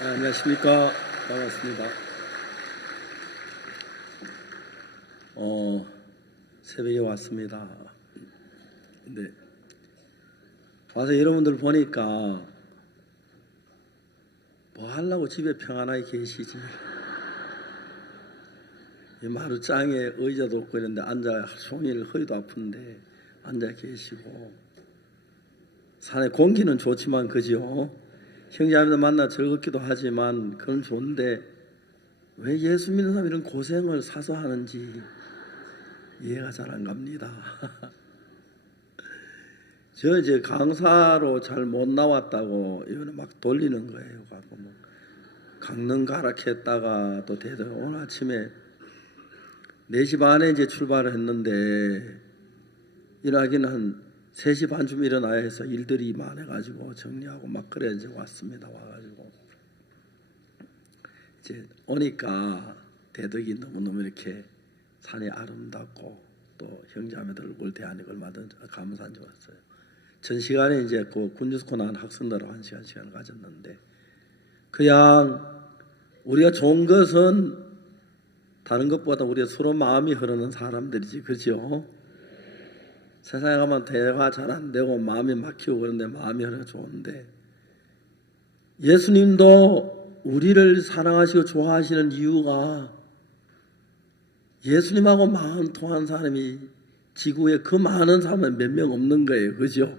안녕하십니까. 반갑습니다. 새벽에 왔습니다. 근데 와서 여러분들 보니까 뭐 하려고 집에 평안하게 계시지? 이 마루장에 의자도 없고 이런데 앉아 종일 허리도 아픈데 앉아 계시고, 산에 공기는 좋지만 그죠? 형제자매들 만나 즐겁기도 하지만 그건 좋은데 왜 예수 믿는 사람이 이런 고생을 사서 하는지 이해가 잘 안 갑니다. 저 이제 강사로 잘 못 나왔다고 이거는 막 돌리는 거예요. 갖고 뭐 강릉 가락했다가 또 대전 오늘 아침에 4시 반에 이제 출발을 했는데 일하기는 한 3시 반쯤 일어나야 해서 일들이 많아가지고 정리하고 막 그래 이제 왔습니다. 와가지고 이제 오니까 대덕이 너무너무 이렇게 산이 아름답고 또 형제자매들 얼굴 대하니까 얼마든지 감사한지 왔어요. 전 시간에 이제 그 군주스코 나온 학생들하고 1시간 시간을 가졌는데, 그냥 우리가 좋은 것은 다른 것보다 우리가 서로 마음이 흐르는 사람들이지, 그죠? 세상에 가면 대화 잘 안 되고 마음이 막히고 그런데 마음이 흐르는 좋은데, 예수님도 우리를 사랑하시고 좋아하시는 이유가 예수님하고 마음 통한 사람이 지구에 그 많은 사람은 몇 명 없는 거예요, 그죠?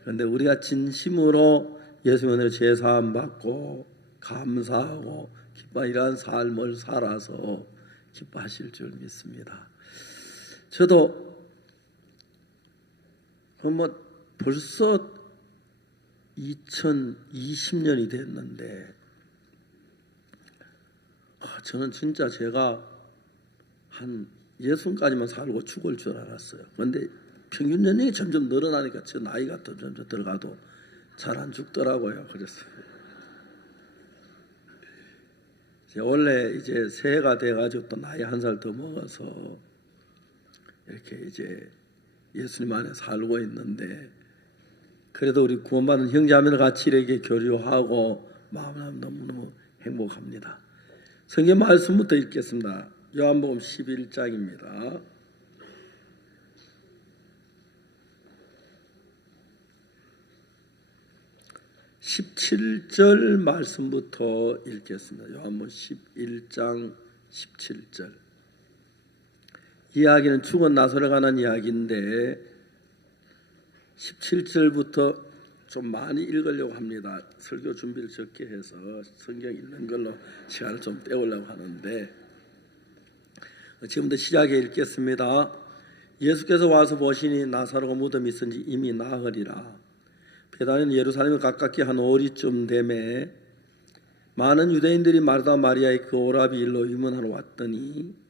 그런데 우리가 진심으로 예수님의 제사함 받고 감사하고 기뻐 이러한 삶을 살아서 기뻐하실 줄 믿습니다. 저도 뭐 벌써 2020년이 됐는데 저는 진짜 제가 한 60까지만 살고 죽을 줄 알았어요. 그런데 평균 연령이 점점 늘어나니까 저 나이가 점점 들어가도 잘 안 죽더라고요. 그랬어요. 원래 이제 새해가 돼가지고 또 나이 1살 더 먹어서 이렇게 이제 예수님 안에 살고 있는데, 그래도 우리 구원받은 형제자매들 같이 이렇게 교류하고 마음은 너무너무 행복합니다. 성경 말씀부터 읽겠습니다. 요한복음 11장입니다. 17절 말씀부터 읽겠습니다. 요한복음 11장 17절. 이야기는 죽은 나사로에 관한 이야기인데 17절부터 좀 많이 읽으려고 합니다. 설교 준비를 적게 해서 성경 읽는 걸로 시간을 좀 때우려고 하는데, 지금부터 시작해 읽겠습니다. 예수께서 와서 보시니 나사로가 무덤에 있은지 이미 나흘이라. 베다니는 예루살렘에 가깝게 한 5리쯤 되매 많은 유대인들이 마르다 마리아의 그 오라비 일로 유문하러 왔더니,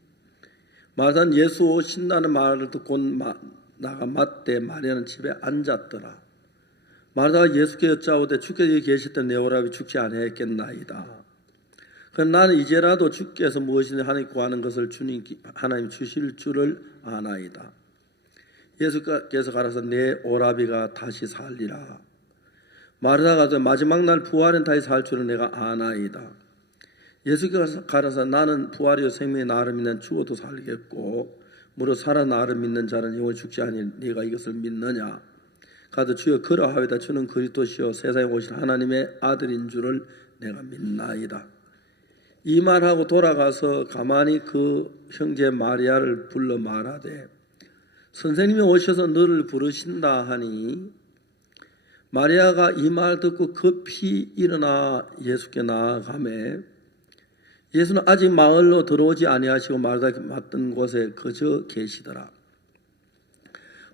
마르다는 예수 오신다는 말을 듣고 나가 맞대 마리아는 집에 앉았더라. 마르다가 예수께 여짜오되 주께서 여기 계셨던 내 오라비 죽지 아니하였겠나이다. 그러나 나는 이제라도 주께서 무엇이든 하나님 구하는 것을 주님 하나님 주실 줄을 아나이다. 예수께서 가라사 내 오라비가 다시 살리라. 마르다가 마지막 날 부활은 다시 살 줄을 내가 아나이다. 예수께서 가라사 나는 부활이요 생명의 나를 믿는 죽어도 살리겠고 무릇 살아나를 믿는 자는 영원히 죽지 아니 네가 이것을 믿느냐. 가도 주여 그러하이다. 주는 그리스도시요 세상에 오신 하나님의 아들인 줄을 내가 믿나이다. 이 말하고 돌아가서 가만히 그 형제 마리아를 불러 말하되 선생님이 오셔서 너를 부르신다 하니, 마리아가 이 말 듣고 급히 일어나 예수께 나아가매 예수는 아직 마을로 들어오지 아니하시고 마르다가 맞던 곳에 그저 계시더라.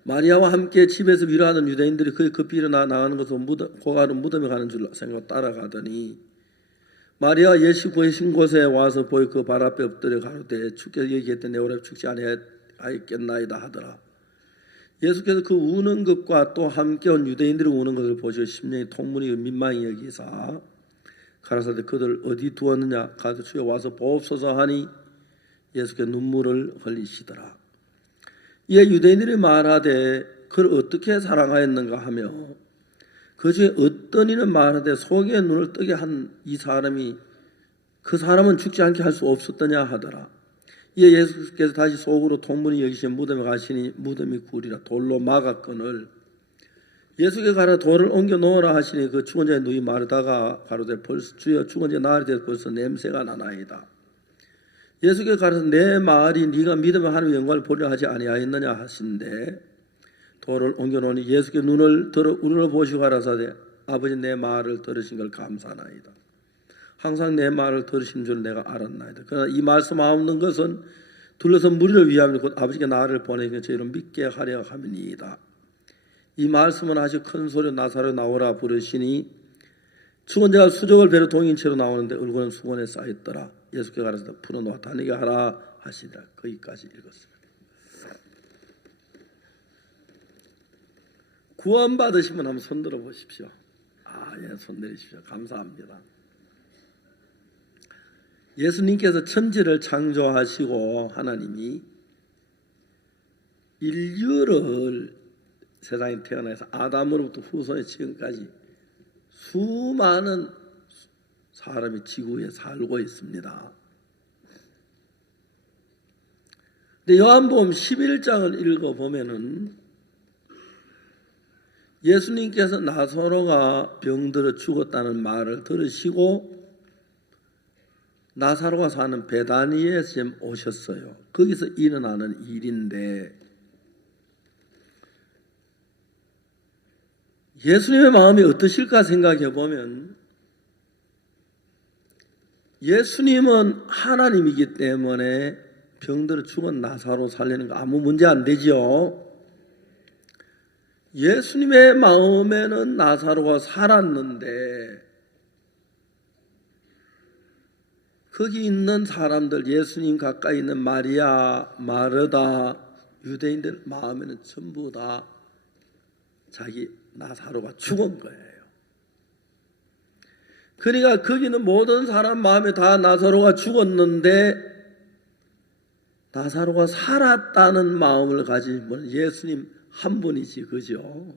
마리아와 함께 집에서 위로하는 유대인들이 그의 급히 일어나 나가는 것을 고가는 무덤에 가는 줄 생각하고 따라가더니, 마리아가 예수 보이신 곳에 와서 보이 그 발 앞에 엎드려 가로되 주께서 얘기했던 내 오라비 죽지 아니하였겠나이다 하더라. 예수께서 그 우는 것과 또 함께 온 유대인들이 우는 것을 보시고 심령이 통문이 민망히 여기사 가라사대 그들 어디 두었느냐. 가서 주여 와서 보옵소서 하니 예수께 눈물을 흘리시더라. 이에 유대인들이 말하되 그를 어떻게 사랑하였는가 하며 그 중에 어떤 이는 말하되 속의 눈을 뜨게 한 이 사람이 그 사람은 죽지 않게 할 수 없었더냐 하더라. 이에 예수께서 다시 속으로 통문이 여기신 무덤에 가시니 무덤이 굴이라 돌로 막았거늘 예수께 가라 돌을 옮겨 놓으라 하시니 그 죽은 자의 누이 마르다가 가로되 벌써 주여 죽은 자 나흘이 되어 벌써 냄새가 나나이다. 예수께 가라서 내 말이 네가 믿으면 하나님의 영광을 보리라 하지 아니하였느냐 하신대 돌을 옮겨 놓으니 예수께 눈을 들어 우러러 보시고 가라사대 아버지 내 말을 들으신 걸 감사하나이다. 항상 내 말을 들으신 줄 내가 알았나이다. 그러나 이 말씀 없는 것은 둘러서 무리를 위하면 곧 아버지께 나를 보내기에 저희를 믿게 하려 함이니이다. 이 말씀은 아주 큰 소리로 나사로 나오라 부르시니 죽은 자가 수족을 배로 동인 채로 나오는데 얼굴은 수건에 쌓였더라. 예수께 가라사대 풀어놓아 다니게 하라 하시니라. 거기까지 읽었습니다. 구원받으신 분 한번 손 들어 보십시오. 예, 손 내리십시오. 감사합니다. 예수님께서 천지를 창조하시고 하나님이 인류를 세상에 태어나서 아담으로부터 후손의 지금까지 수많은 사람이 지구에 살고 있습니다. 근데 요한복음 11장을 읽어보면은 예수님께서 나사로가 병들어 죽었다는 말을 들으시고 나사로가 사는 베다니에 지금 오셨어요. 거기서 일어나는 일인데 예수님의 마음이 어떠실까 생각해 보면 예수님은 하나님이기 때문에 병들어 죽은 나사로 살리는 거 아무 문제 안 되지요. 예수님의 마음에는 나사로가 살았는데 거기 있는 사람들, 예수님 가까이 있는 마리아, 마르다, 유대인들 마음에는 전부 다 자기 나사로가 죽은 거예요. 그러니까 거기는 모든 사람 마음에 다 나사로가 죽었는데 나사로가 살았다는 마음을 가진 분은 예수님 한 분이지, 그죠?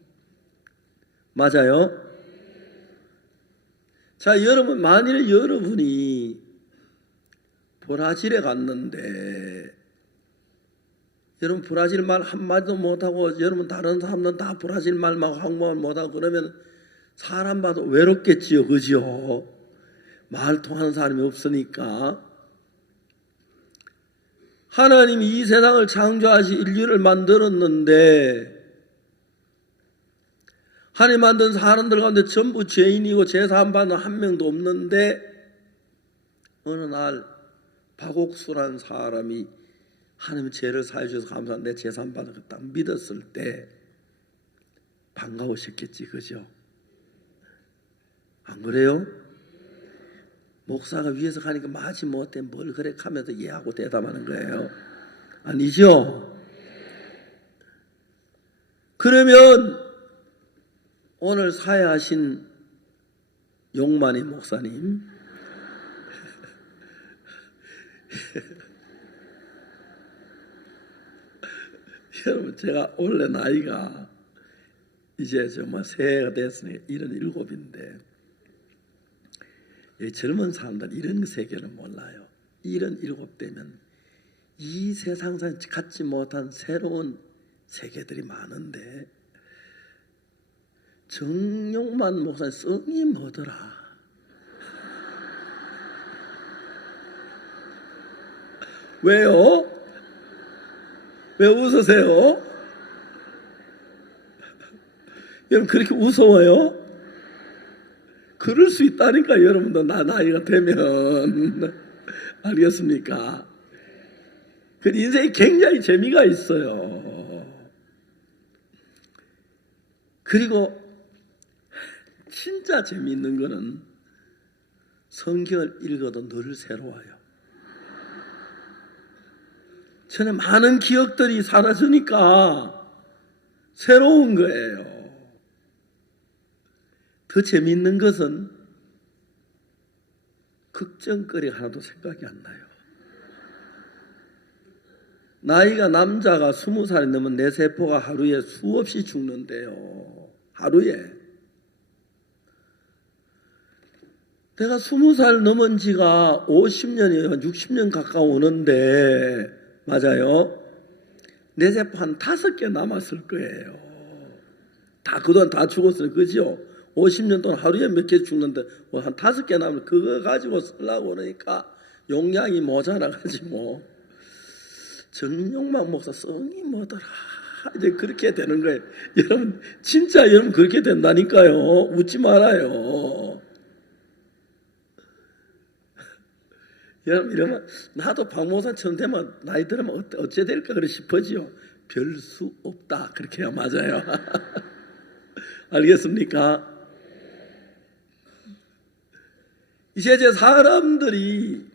맞아요? 자, 여러분, 만일 여러분이 브라질에 갔는데 여러분 브라질 말 한마디도 못하고 여러분 다른 사람들은 다 브라질 말만 한국말 못하고 그러면 사람 봐도 외롭겠지요, 그죠? 말 통하는 사람이 없으니까. 하나님이 이 세상을 창조하시 인류를 만들었는데 하나님 만든 사람들 가운데 전부 죄인이고 제사함받는 한 명도 없는데 어느 날 박옥수라는 사람이 하나님 죄를 사해 주셔서 감사한데 제사함받았다 믿었을 때 반가우셨겠지, 그죠? 안 그래요? 목사가 위에서 가니까 마치 못해 뭘 그래 하면서 예하고 대답하는 거예요. 아니죠? 그러면 오늘 사회하신 용만이 목사님 여러분 제가 원래 나이가 이제 정말 새해가 됐으니 77인데 젊은 사람들 이런 세계는 몰라요. 77 되면 이 세상상 갖지 못한 새로운 세계들이 많은데 정용만 목사님 성이 뭐더라? 왜요? 왜 웃으세요? 여러분 그렇게 무서워요? 그럴 수 있다니까 여러분도 나이가 되면 알겠습니까? 그 인생이 굉장히 재미가 있어요. 그리고 진짜 재미있는 거는 성경을 읽어도 늘 새로워요. 전에 많은 기억들이 사라지니까 새로운 거예요. 더 재미있는 것은 걱정거리 하나도 생각이 안 나요. 나이가 남자가 20살이 넘으면 내 세포가 하루에 수없이 죽는데요. 하루에. 내가 20살 넘은 지가 50년이에요. 60년 가까우는데, 맞아요. 내 재판 5개 남았을 거예요. 다 그동안 다 죽었어요. 그죠? 50년 동안 하루에 몇 개 죽는데 뭐 한 5개 남으면 그거 가지고 쓰려고 그러니까 용량이 모자라가지고 정용만 목사 성이 뭐더라 이제 그렇게 되는 거예요. 여러분 진짜 여러분 그렇게 된다니까요. 웃지 말아요. 여러분 이러면 나도 박목사처럼 되면 나이 들으면 어째 될까 그래 싶어지요. 별 수 없다 그렇게 해야 맞아요. 알겠습니까? 이제 사람들이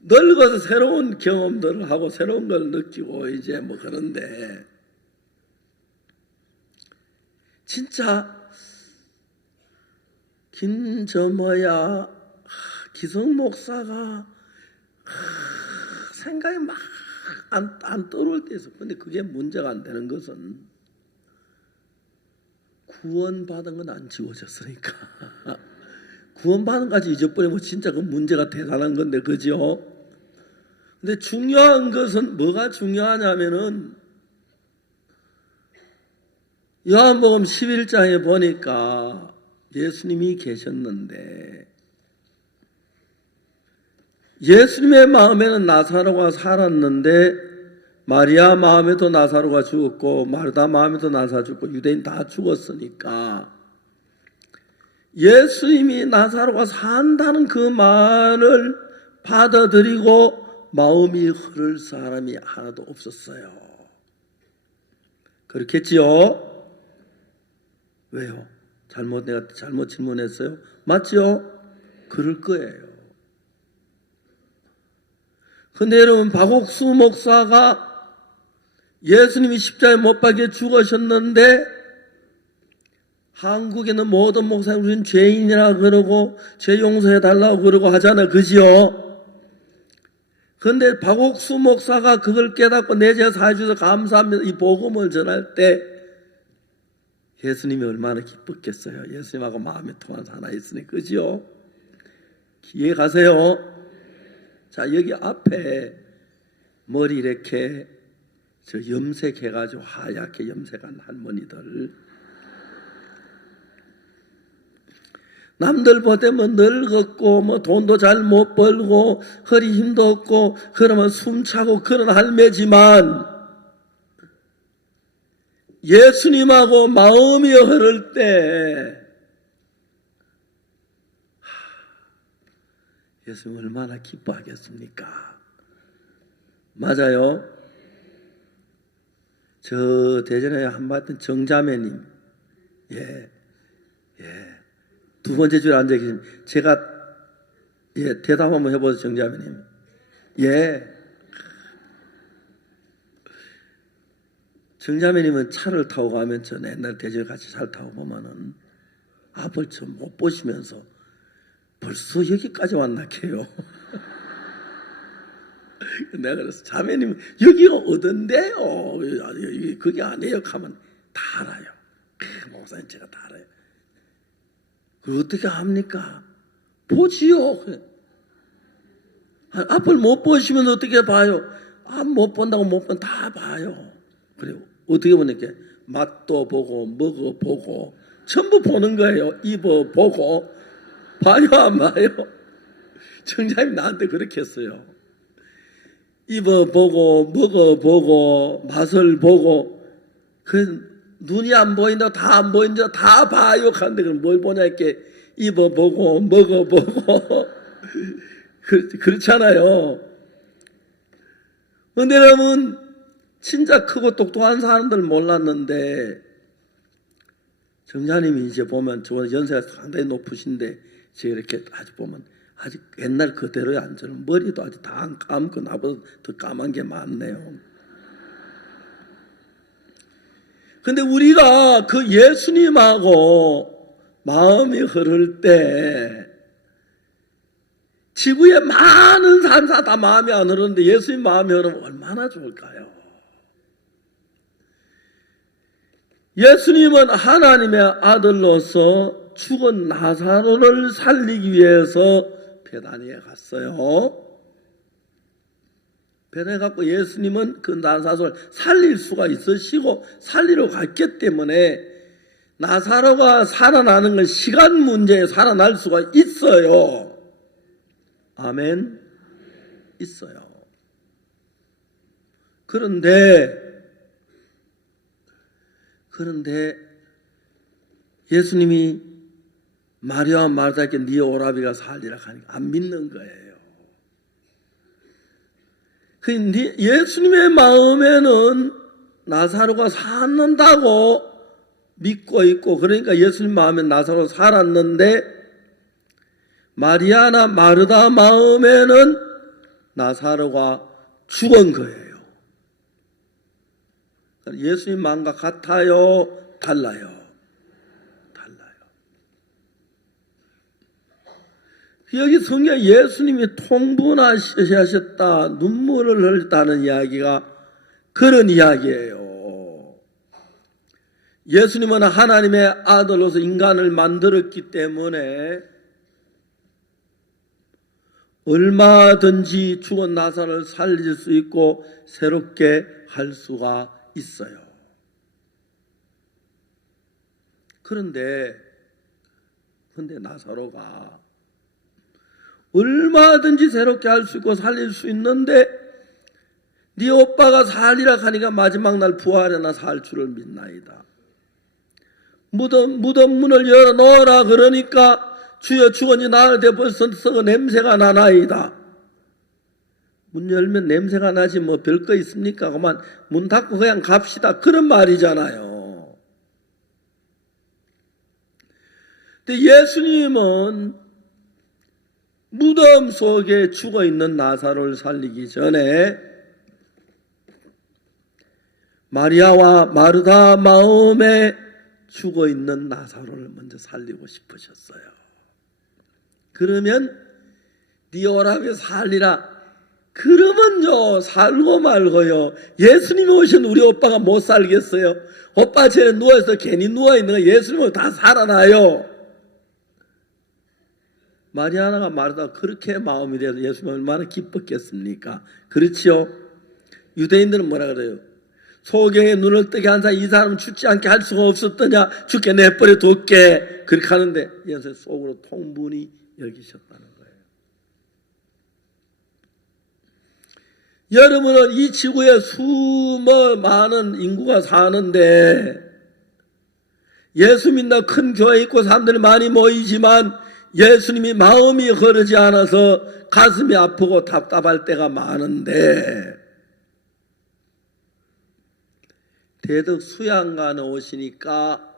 늙어서 새로운 경험들을 하고 새로운 걸 느끼고 이제 뭐 그런데 진짜 기성 목사가 생각이 막 안 떠오를 때 있어. 근데 그게 문제가 안 되는 것은 구원받은 건 안 지워졌으니까. 구원받은 까지 잊어버리면 진짜 그 문제가 대단한 건데, 그죠? 근데 중요한 것은 뭐가 중요하냐면은 요한복음 11장에 보니까 예수님이 계셨는데 예수님의 마음에는 나사로가 살았는데 마리아 마음에도 나사로가 죽었고 마르다 마음에도 나사로 죽고 유대인 다 죽었으니까 예수님이 나사로가 산다는 그 말을 받아들이고 마음이 흐를 사람이 하나도 없었어요. 그렇겠지요? 왜요? 내가 잘못 질문했어요? 맞죠? 그럴 거예요. 근데 여러분 박옥수 목사가 예수님이 십자가에 못 박혀 죽으셨는데 한국에는 모든 목사님 우리는 죄인이라 그러고 죄 용서해 달라고 그러고 하잖아요. 그지요? 그런데 박옥수 목사가 그걸 깨닫고 내 죄 사해 주셔서 감사합니다. 이 복음을 전할 때 예수님이 얼마나 기뻤겠어요. 예수님하고 마음에 통한 하나 있으니. 그지요? 이해 가세요? 자, 여기 앞에 머리 이렇게 염색해가지고 하얗게 염색한 할머니들. 남들 보면 늙었고 뭐 돈도 잘 못 벌고 허리 힘도 없고 그러면 숨차고 그런 할매지만 예수님하고 마음이 흐를 때 예수님 얼마나 기뻐하겠습니까? 맞아요. 저 대전에 한 번 봤던 정자매님, 두 번째 줄에 앉아 계신 제가 대답 한번 해보세요. 정자매님. 정자매님은 차를 타고 가면 전 옛날 대전에 같이 차를 타고 보면은 앞을 좀 못 보시면서 벌써 여기까지 왔나 캐요. 내가 그래서 자매님 여기가 어딘데요? 그게 아니에요 하면 다 알아요. 목사님 제가 다 알아요. 그걸 어떻게 합니까? 보지요. 앞을 못 보시면 어떻게 봐요? 못 본다고 못 보면 다 봐요. 그리고 어떻게 보니까 맛도 보고 먹어보고 전부 보는 거예요. 입어보고 봐요 안 봐요? 정자님 나한테 그렇게 했어요. 입어보고 먹어보고 맛을 보고 눈이 안 보인다 다 안 보인다 다 봐요 하는데 그럼 뭘 보냐 이렇게 입어보고 먹어보고 그렇잖아요. 근데 여러분 진짜 크고 똑똑한 사람들 몰랐는데 정자님이 이제 보면 저 연세가 상당히 높으신데 제가 이렇게 아주 보면 아직 옛날 그대로의 안전은 머리도 아직 다 안 감고 나보다 더 까만 게 많네요. 근데 우리가 그 예수님하고 마음이 흐를 때 지구에 많은 산사 다 마음이 안 흐르는데 예수님 마음이 흐르면 얼마나 좋을까요? 예수님은 하나님의 아들로서 죽은 나사로를 살리기 위해서 베다니에 갔어요. 베다니에 갔고 예수님은 그 나사로를 살릴 수가 있으시고 살리러 갔기 때문에 나사로가 살아나는 건 시간 문제에 살아날 수가 있어요. 아멘. 있어요. 그런데 예수님이 마리아와 마르다에게 네 오라비가 살리라 하니까 안 믿는 거예요. 예수님의 마음에는 나사로가 살는다고 믿고 있고, 그러니까 예수님 마음에 나사로 살았는데 마리아나 마르다 마음에는 나사로가 죽은 거예요. 예수님 마음과 같아요? 달라요? 달라요. 여기 성경에 예수님이 통분하셨다, 눈물을 흘렸다는 이야기가 그런 이야기예요. 예수님은 하나님의 아들로서 인간을 만들었기 때문에 얼마든지 죽은 나사로를 살릴 수 있고 새롭게 할 수가 있어요. 그런데 나사로가 얼마든지 새롭게 할 수 있고 살릴 수 있는데 네 오빠가 살리라 하니까 마지막 날 부활해나 살 줄을 믿나이다. 무덤 문을 열어놓으라 그러니까 주여 죽은지 나흘 벌써 냄새가 나나이다. 문 열면 냄새가 나지 뭐 별거 있습니까? 그만 문 닫고 그냥 갑시다. 그런 말이잖아요. 근데 예수님은 무덤 속에 죽어있는 나사로를 살리기 전에 마리아와 마르다 마음에 죽어있는 나사로를 먼저 살리고 싶으셨어요. 그러면 네 오라비 살리라. 그러면요 살고 말고요. 예수님이 오신 우리 오빠가 못 살겠어요? 오빠 전에 누워있어 괜히 누워있는 거 예수님은 다 살아나요. 마리아나가 마르다가 그렇게 마음이 돼서 예수님이 얼마나 기뻤겠습니까? 그렇지요? 유대인들은 뭐라 그래요? 소경의 눈을 뜨게 한 사람 이 사람은 죽지 않게 할 수가 없었더냐? 죽게 내버려 뒀게. 그렇게 하는데 예수님 속으로 통분히 여기셨다는 거예요. 여러분은 이 지구에 많은 인구가 사는데 예수 믿는 큰 교회 있고 사람들이 많이 모이지만 예수님이 마음이 흐르지 않아서 가슴이 아프고 답답할 때가 많은데 대덕 수양관에 오시니까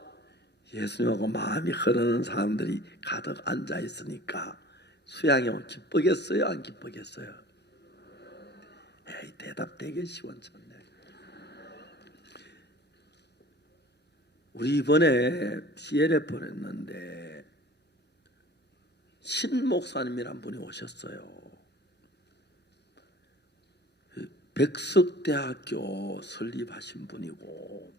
예수님하고 마음이 흐르는 사람들이 가득 앉아 있으니까 수양이 오면 기쁘겠어요? 안 기쁘겠어요? 에이, 대답 되게 시원찮네. 우리 이번에 CLF를 했는데 신 목사님이란 분이 오셨어요. 백석대학교 설립하신 분이고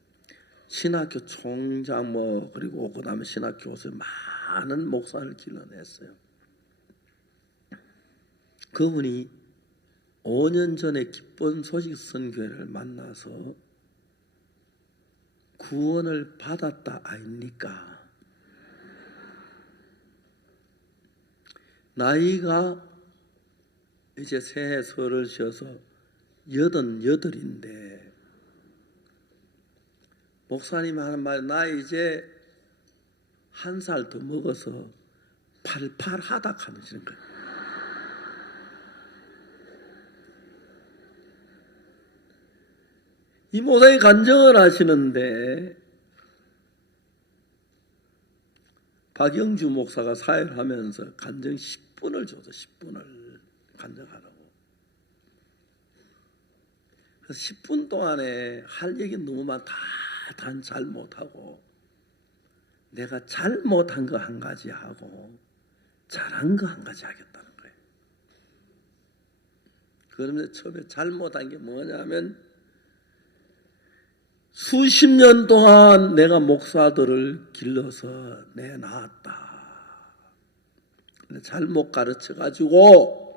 신학교 총장 그리고 그 다음에 신학교에서 많은 목사를 길러냈어요. 그분이 5년 전에 기쁜 소식 선교회를 만나서 구원을 받았다 아닙니까? 나이가 이제 새해 설을 쉬어서 88인데 목사님 하는 말, 나 이제 1살 더 먹어서 팔팔하다 하시는 거예요. 이 목사님 간증을 하시는데 박영주 목사가 사역하면서 간증 10분을 줘서 10분을 간증하라고. 그래서 10분 동안에 할 얘기 너무 많아. 단 잘 못하고 내가 잘못한 거 한 가지 하고 잘한 거 한 가지 하겠다는 거예요. 그러면서 처음에 잘못한 게 뭐냐면 수십 년 동안 내가 목사들을 길러서 내놨다. 잘못 가르쳐가지고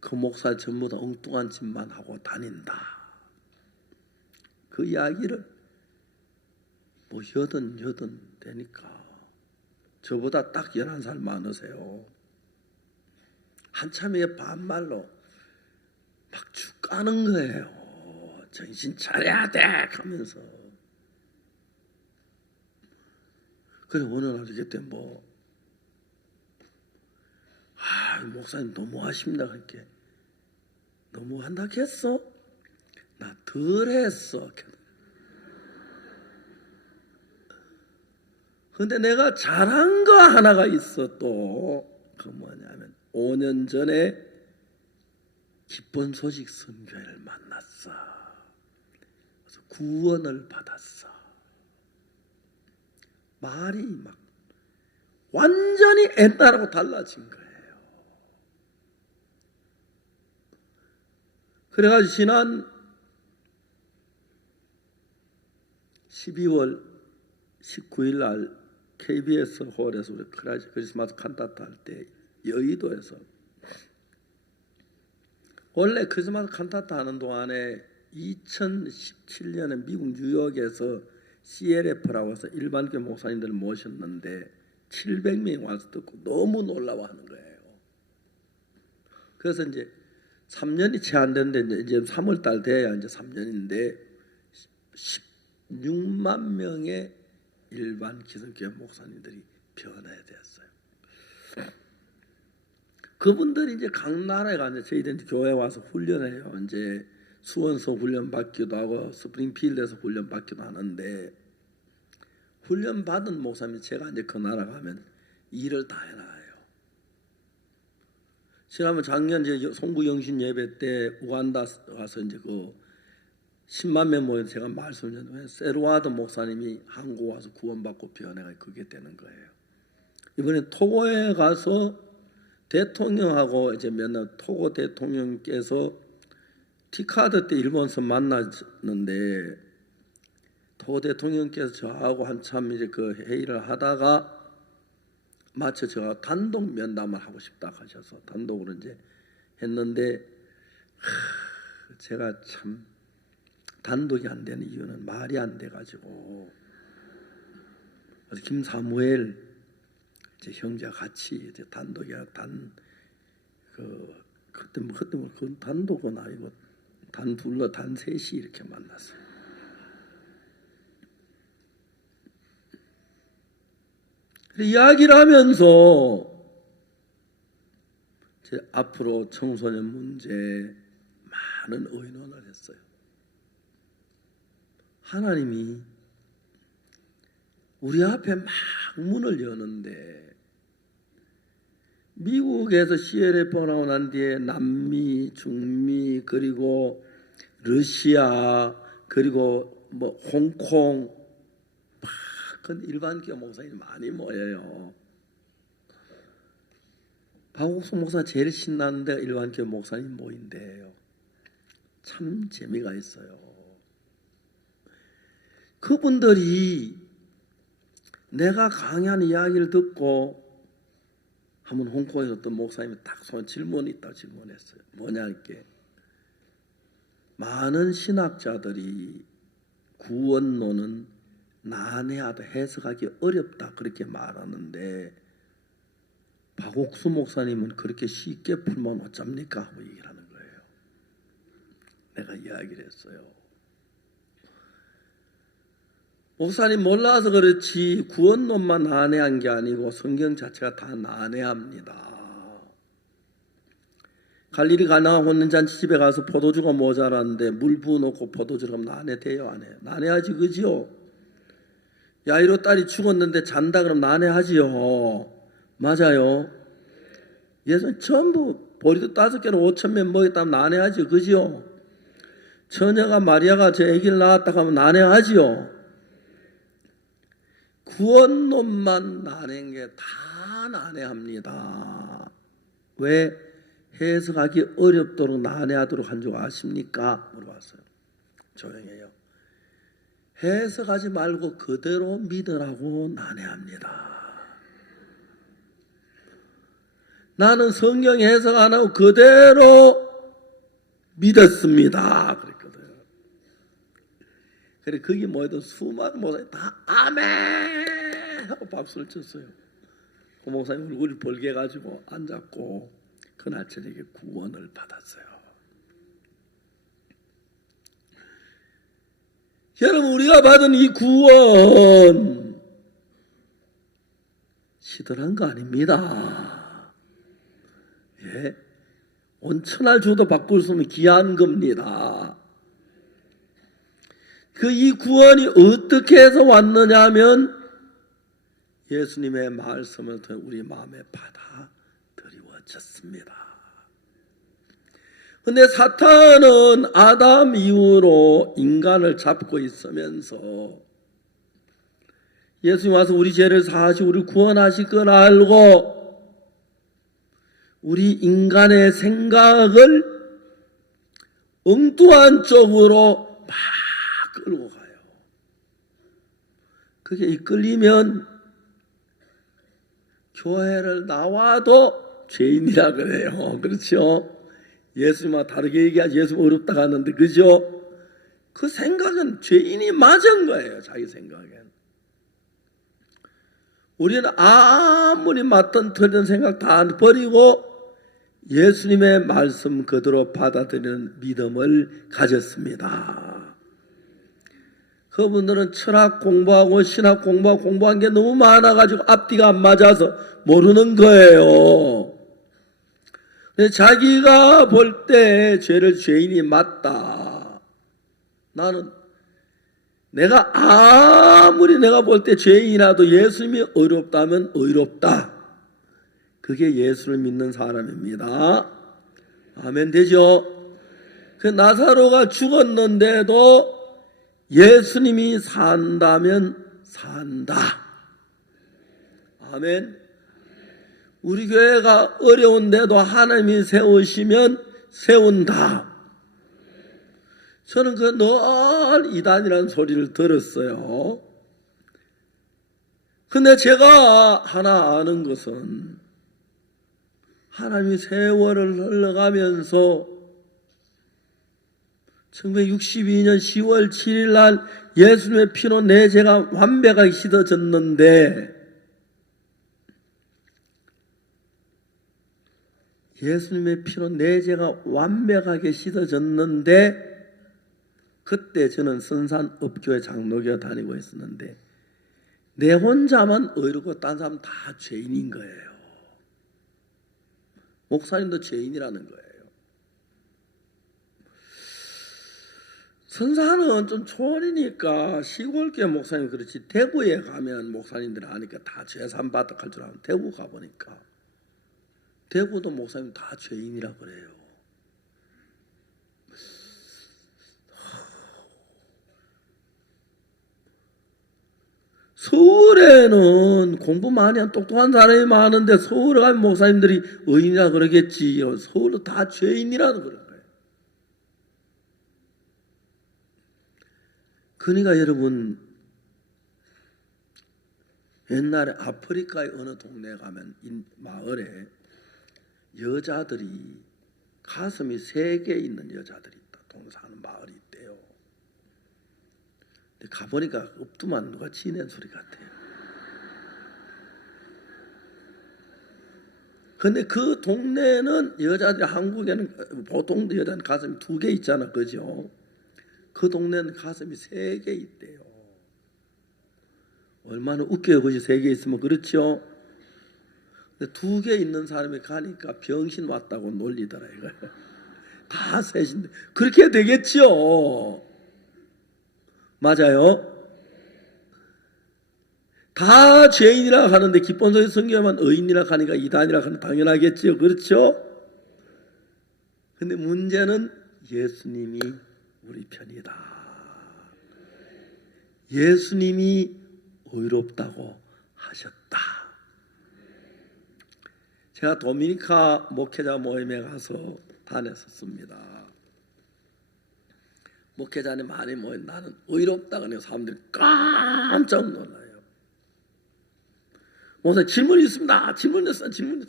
그 목사 전부 다 엉뚱한 짓만 하고 다닌다. 그 이야기를 뭐 여든 되니까 저보다 딱 11살 많으세요. 한참에 반말로 막 죽 까는 거예요. 정신 차려야 돼 하면서. 그래 어느 날 이렇게 목사님 너무하십니다. 그렇게 너무한다 했어? 나 덜 했어. 근데 내가 잘한 거 하나가 있어 또. 그 뭐냐면 5년 전에 기쁜 소식 선교회를 만났어. 그래서 구원을 받았어. 말이 막 완전히 옛날하고 달라진 거예요. 그래가지고 지난 12월 19일 날 KBS 홀에서 우리 크리스마스 칸타타 할 때 여의도에서 원래 크리스마스 칸타타 하는 동안에 2017년에 미국 뉴욕에서 CLF라고 해서 일반교 목사님들을 모셨는데 700명이 와서 듣고 너무 놀라워하는 거예요. 그래서 이제 3년이 채 안 됐는데 이제 3월 달 돼야 이제 3년인데 16만 명의 일반 기성교회 목사님들이 변화됐어요. 그분들이 이제 각 나라에 가서 저희들 교회 와서 훈련해요. 이제 수원서 훈련 받기도 하고 스프링필드에서 훈련 받기도 하는데 훈련 받은 목사님이 제가 이제 그 나라 가면 일을 다 해놔요. 지난번 작년 이제 송구 영신 예배 때 우간다 가서 이제 그 10만 명 모여서 제가 말씀드렸는데 세르와드 목사님이 한국 와서 구원받고 변해가 그게 되는 거예요. 이번에 토고에 가서 대통령하고 이제 맨날 토고 대통령께서 티카드 때 일본에서 만났는데 토고 대통령께서 저하고 한참 이제 그 회의를 하다가 마치 제가 단독 면담을 하고 싶다 하셔서 단독으로 이제 했는데 제가 참 단독이 안 되는 이유는 말이 안 돼가지고 그래서 김사무엘 이제 형제와 같이 이제 단독이야 그때 그 단독은 아니고 단 둘러 단 셋이 이렇게 만났어요. 이야기를 하면서 제 앞으로 청소년 문제 많은 의논을 했어요. 하나님이 우리 앞에 막 문을 여는데 미국에서 CLF가 나고 난 뒤에 남미, 중미 그리고 러시아 그리고 뭐 홍콩 큰 일반교 목사님이 많이 모여요. 박옥수 목사 제일 신나는 데가 일반교 목사님 모인대요. 참 재미가 있어요. 그분들이 내가 강의하는 이야기를 듣고 한번 홍콩에서 어떤 목사님이 딱 질문이 있다고 질문했어요. 뭐냐 이렇게 많은 신학자들이 구원론은 난해하다 해석하기 어렵다 그렇게 말하는데 박옥수 목사님은 그렇게 쉽게 풀면 어쩝니까 하고 얘기를 하는 거예요. 내가 이야기를 했어요. 목사님 몰라서 그렇지 구원론만 난해한 게 아니고 성경 자체가 다 난해합니다. 갈릴리 가나 혼인잔치 집에 가서 포도주가 모자랐는데 물 부어놓고 포도주를 하면 난해돼요 안 해요? 난해하지 그지요? 야이로 딸이 죽었는데 잔다 그러면 난해하지요. 맞아요. 예수님 전부 보리도 5개로 5,000명 먹였다면 난해하지 그지요? 처녀가 마리아가 저 아기를 낳았다 하면 난해하지요. 구원론만 난해한 게 다 난해합니다. 왜 해석하기 어렵도록 난해하도록 한 줄 아십니까? 물어봤어요. 조용해요. 해석하지 말고 그대로 믿으라고 난해합니다. 나는 성경 해석 안 하고 그대로 믿었습니다. 그랬거든요. 그래 거기 모여든 수많은 목사님 다 아멘 하고 박수를 쳤어요. 그 목사님 얼굴이 벌게가지고 앉았고 그날 저녁에 구원을 받았어요. 여러분 우리가 받은 이 구원 시들한 거 아닙니다. 예, 온천할 주도 바꿀 수 없는 귀한 겁니다. 그 이 구원이 어떻게 해서 왔느냐 하면 예수님의 말씀을 통해 우리 마음에 받아들여졌습니다. 근데 사탄은 아담 이후로 인간을 잡고 있으면서 예수님 와서 우리 죄를 사하시고 우리를 구원하실 걸 알고 우리 인간의 생각을 엉뚱한 쪽으로 막 끌고 가요. 그게 이끌리면 교회를 나와도 죄인이라 그래요. 그렇죠? 예수님과 다르게 얘기하지. 예수 어렵다고 하는데 그죠? 그 생각은 죄인이 맞은 거예요. 자기 생각엔. 우리는 아무리 맞던 틀린 생각 다 버리고 예수님의 말씀 그대로 받아들이는 믿음을 가졌습니다. 그분들은 철학 공부하고 신학 공부하고 공부한 게 너무 많아가지고 앞뒤가 안 맞아서 모르는 거예요. 자기가 볼 때 죄를 죄인이 맞다. 나는 내가 아무리 내가 볼 때 죄인이라도 예수님이 의롭다면 의롭다. 그게 예수를 믿는 사람입니다. 아멘 되죠? 그 나사로가 죽었는데도 예수님이 산다면 산다. 아멘. 우리 교회가 어려운데도 하나님이 세우시면 세운다. 저는 그 늘 이단이라는 소리를 들었어요. 근데 제가 하나 아는 것은 하나님이 세월을 흘러가면서 1962년 10월 7일 날 예수님의 피로 내 죄가 완벽하게 씻어졌는데 예수님의 피로 내 죄가 완벽하게 씻어졌는데 그때 저는 선산업교회 장로교회 다니고 있었는데 내 혼자만 의롭고 딴 사람 다 죄인인 거예요. 목사님도 죄인이라는 거예요. 선산은 좀 초원이니까 시골교회 목사님 그렇지 대구에 가면 목사님들이 아니까 다 죄산 바득할 줄 알았는데 대구 가보니까 대구도 목사님 다 죄인이라 그래요. 서울에는 공부 많이 한 똑똑한 사람이 많은데 서울에 가면 목사님들이 의인이라 그러겠지. 서울도 다 죄인이라는 그런 거예요. 그러니까 여러분 옛날에 아프리카의 어느 동네에 가면 마을에 여자들이 가슴이 3개 있는 여자들이 있다. 동네 사는 마을이 있대요. 근데 가보니까 읍두만 누가 지낸 소리 같아요. 근데 그 동네는 여자들이 한국에는 보통 여자는 가슴이 2개 있잖아. 그죠? 그 동네는 가슴이 3개 있대요. 얼마나 웃겨요. 그지? 3개 있으면 그렇죠? 근데 2개 있는 사람이 가니까 병신 왔다고 놀리더라 이거. 다 셋인데 그렇게 되겠죠. 맞아요. 다 죄인이라 하는데 기본적인 성경에만 의인이라 하니까 이단이라 하는 당연하겠죠. 그렇죠? 근데 문제는 예수님이 우리 편이다. 예수님이 의롭다고 하셨다. 제가 도미니카 목회자 모임에 가서 다녔었습니다. 목회자님 많이 모여 나는 의롭다 그러니까 사람들이 깜짝 놀라요. 목사님 질문이 있습니다. 질문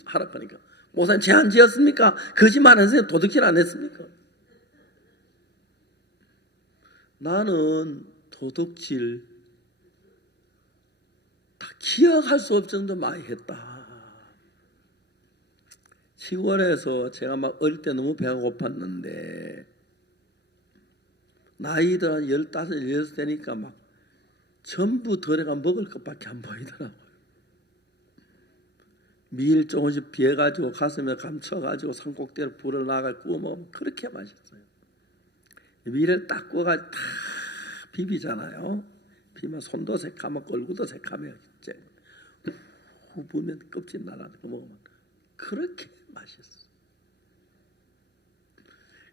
하라 하니까 목사님 죄 안 지었습니까? 거짓말 안 했어요? 도둑질 안 했습니까? 나는 도둑질 다 기억할 수 없을 정도 많이 했다. 시골에서 제가 막 어릴 때 너무 배가 고팠는데 나이들 한 15, 16 되니까 막 전부 덜해가 먹을 것밖에 안 보이더라고요. 밀 조금씩 비해가지고 가슴에 감춰가지고 산꼭대로 불을 나가 구워 먹으면 그렇게 맛있어요. 밀을 딱 구워가지고 다 비비잖아요. 비면 손도 새카맣고 얼굴도 새카매요. 후부면 껍질 날아서 먹으면 그렇게 맛있어.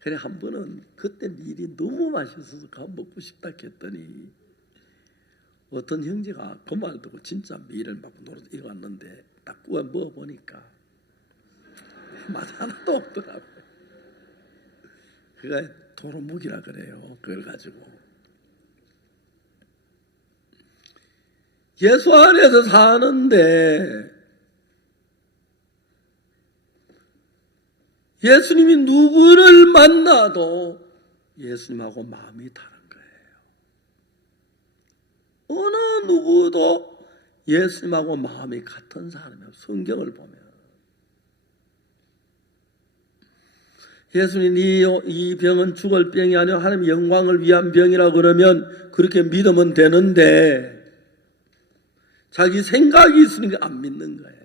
그래 한 번은 그때 밀이 너무 맛있어서 가 먹고 싶다 했더니 어떤 형제가 그 말 듣고 진짜 밀을 막 노릇 익었는데 딱 구워 먹어보니까 맛 하나도 없더라고요. 그가 도루묵이라 그래요. 그걸 가지고 예수 안에서 사는데 예수님이 누구를 만나도 예수님하고 마음이 다른 거예요. 어느 누구도 예수님하고 마음이 같은 사람이 없어요. 성경을 보면 예수님이 이 병은 죽을 병이 아니라 하나님의 영광을 위한 병이라 그러면 그렇게 믿으면 되는데 자기 생각이 있으니까 안 믿는 거예요.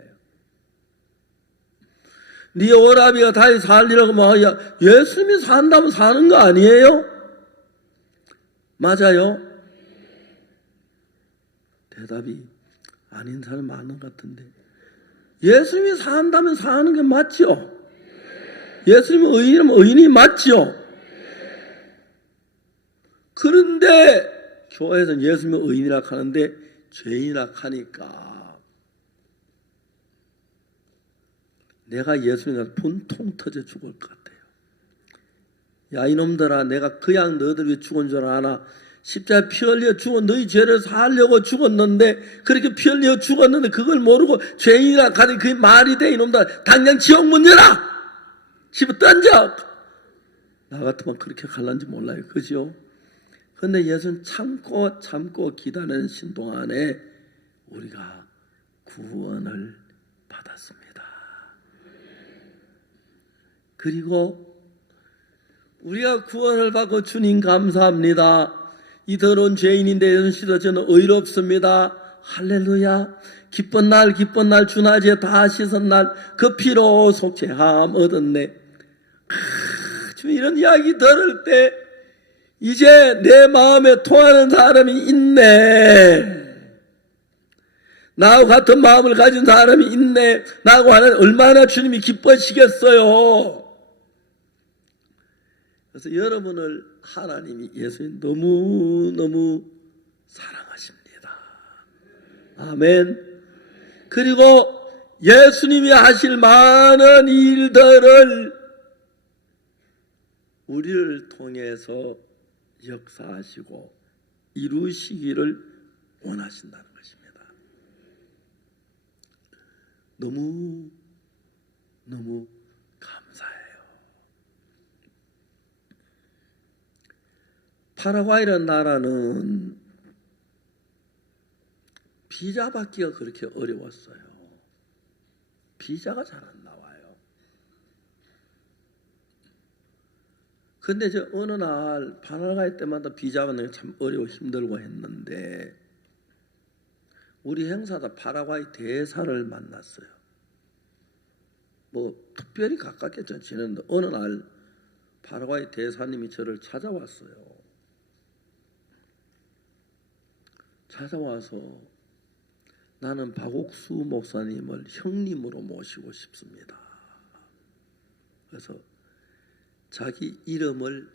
네 오라비가 다시 살리라고 막 예수님이 산다면 사는 거 아니에요? 맞아요? 대답이 아닌 사람 많은 것 같은데 예수님이 산다면 사는 게 맞죠? 예수님은 의인이면 의인이 맞죠? 그런데 교회에서는 예수님은 의인이라 하는데 죄인이라 하니까 내가 예수님과 분통 터져 죽을 것 같아요. 야 이놈들아 내가 그냥 너희들 왜 죽은 줄 아나? 십자가에 피 흘려 죽어 너희 죄를 사하려고 죽었는데 그렇게 피 흘려 죽었는데 그걸 모르고 죄인이라 하니 그게 말이 돼 이놈들. 당장 지옥 문 열어! 집어 던져! 나 같으면 그렇게 갈란지 몰라요. 그죠? 그런데 예수는 참고 기다리는 신 동안에 우리가 구원을 받았습니다. 그리고 우리가 구원을 받고 주님 감사합니다. 이 더러운 죄인인데 예수 씻어 저는 의롭습니다. 할렐루야. 기쁜 날 주나제 다 씻은 날 그 피로 속죄함 얻었네. 주님 이런 이야기 들을 때 이제 내 마음에 통하는 사람이 있네. 나하고 같은 마음을 가진 사람이 있네. 나하고 하나님 얼마나 주님이 기뻐하시겠어요. 그래서 여러분을 하나님이 예수님 너무너무 사랑하십니다. 아멘. 그리고 예수님이 하실 많은 일들을 우리를 통해서 역사하시고 이루시기를 원하신다는 것입니다. 너무 감사해요. 파라과이라는 나라는 비자 받기가 그렇게 어려웠어요. 비자가 잘 안 나와요. 근데 저 어느 날 파라과이 때마다 비자가 참 어려워 힘들고 했는데 우리 행사다 파라과이 대사를 만났어요. 뭐 특별히 가깝게 지냈는데 어느 날 파라과이 대사님이 저를 찾아왔어요. 찾아와서 나는 박옥수 목사님을 형님으로 모시고 싶습니다. 그래서 자기 이름을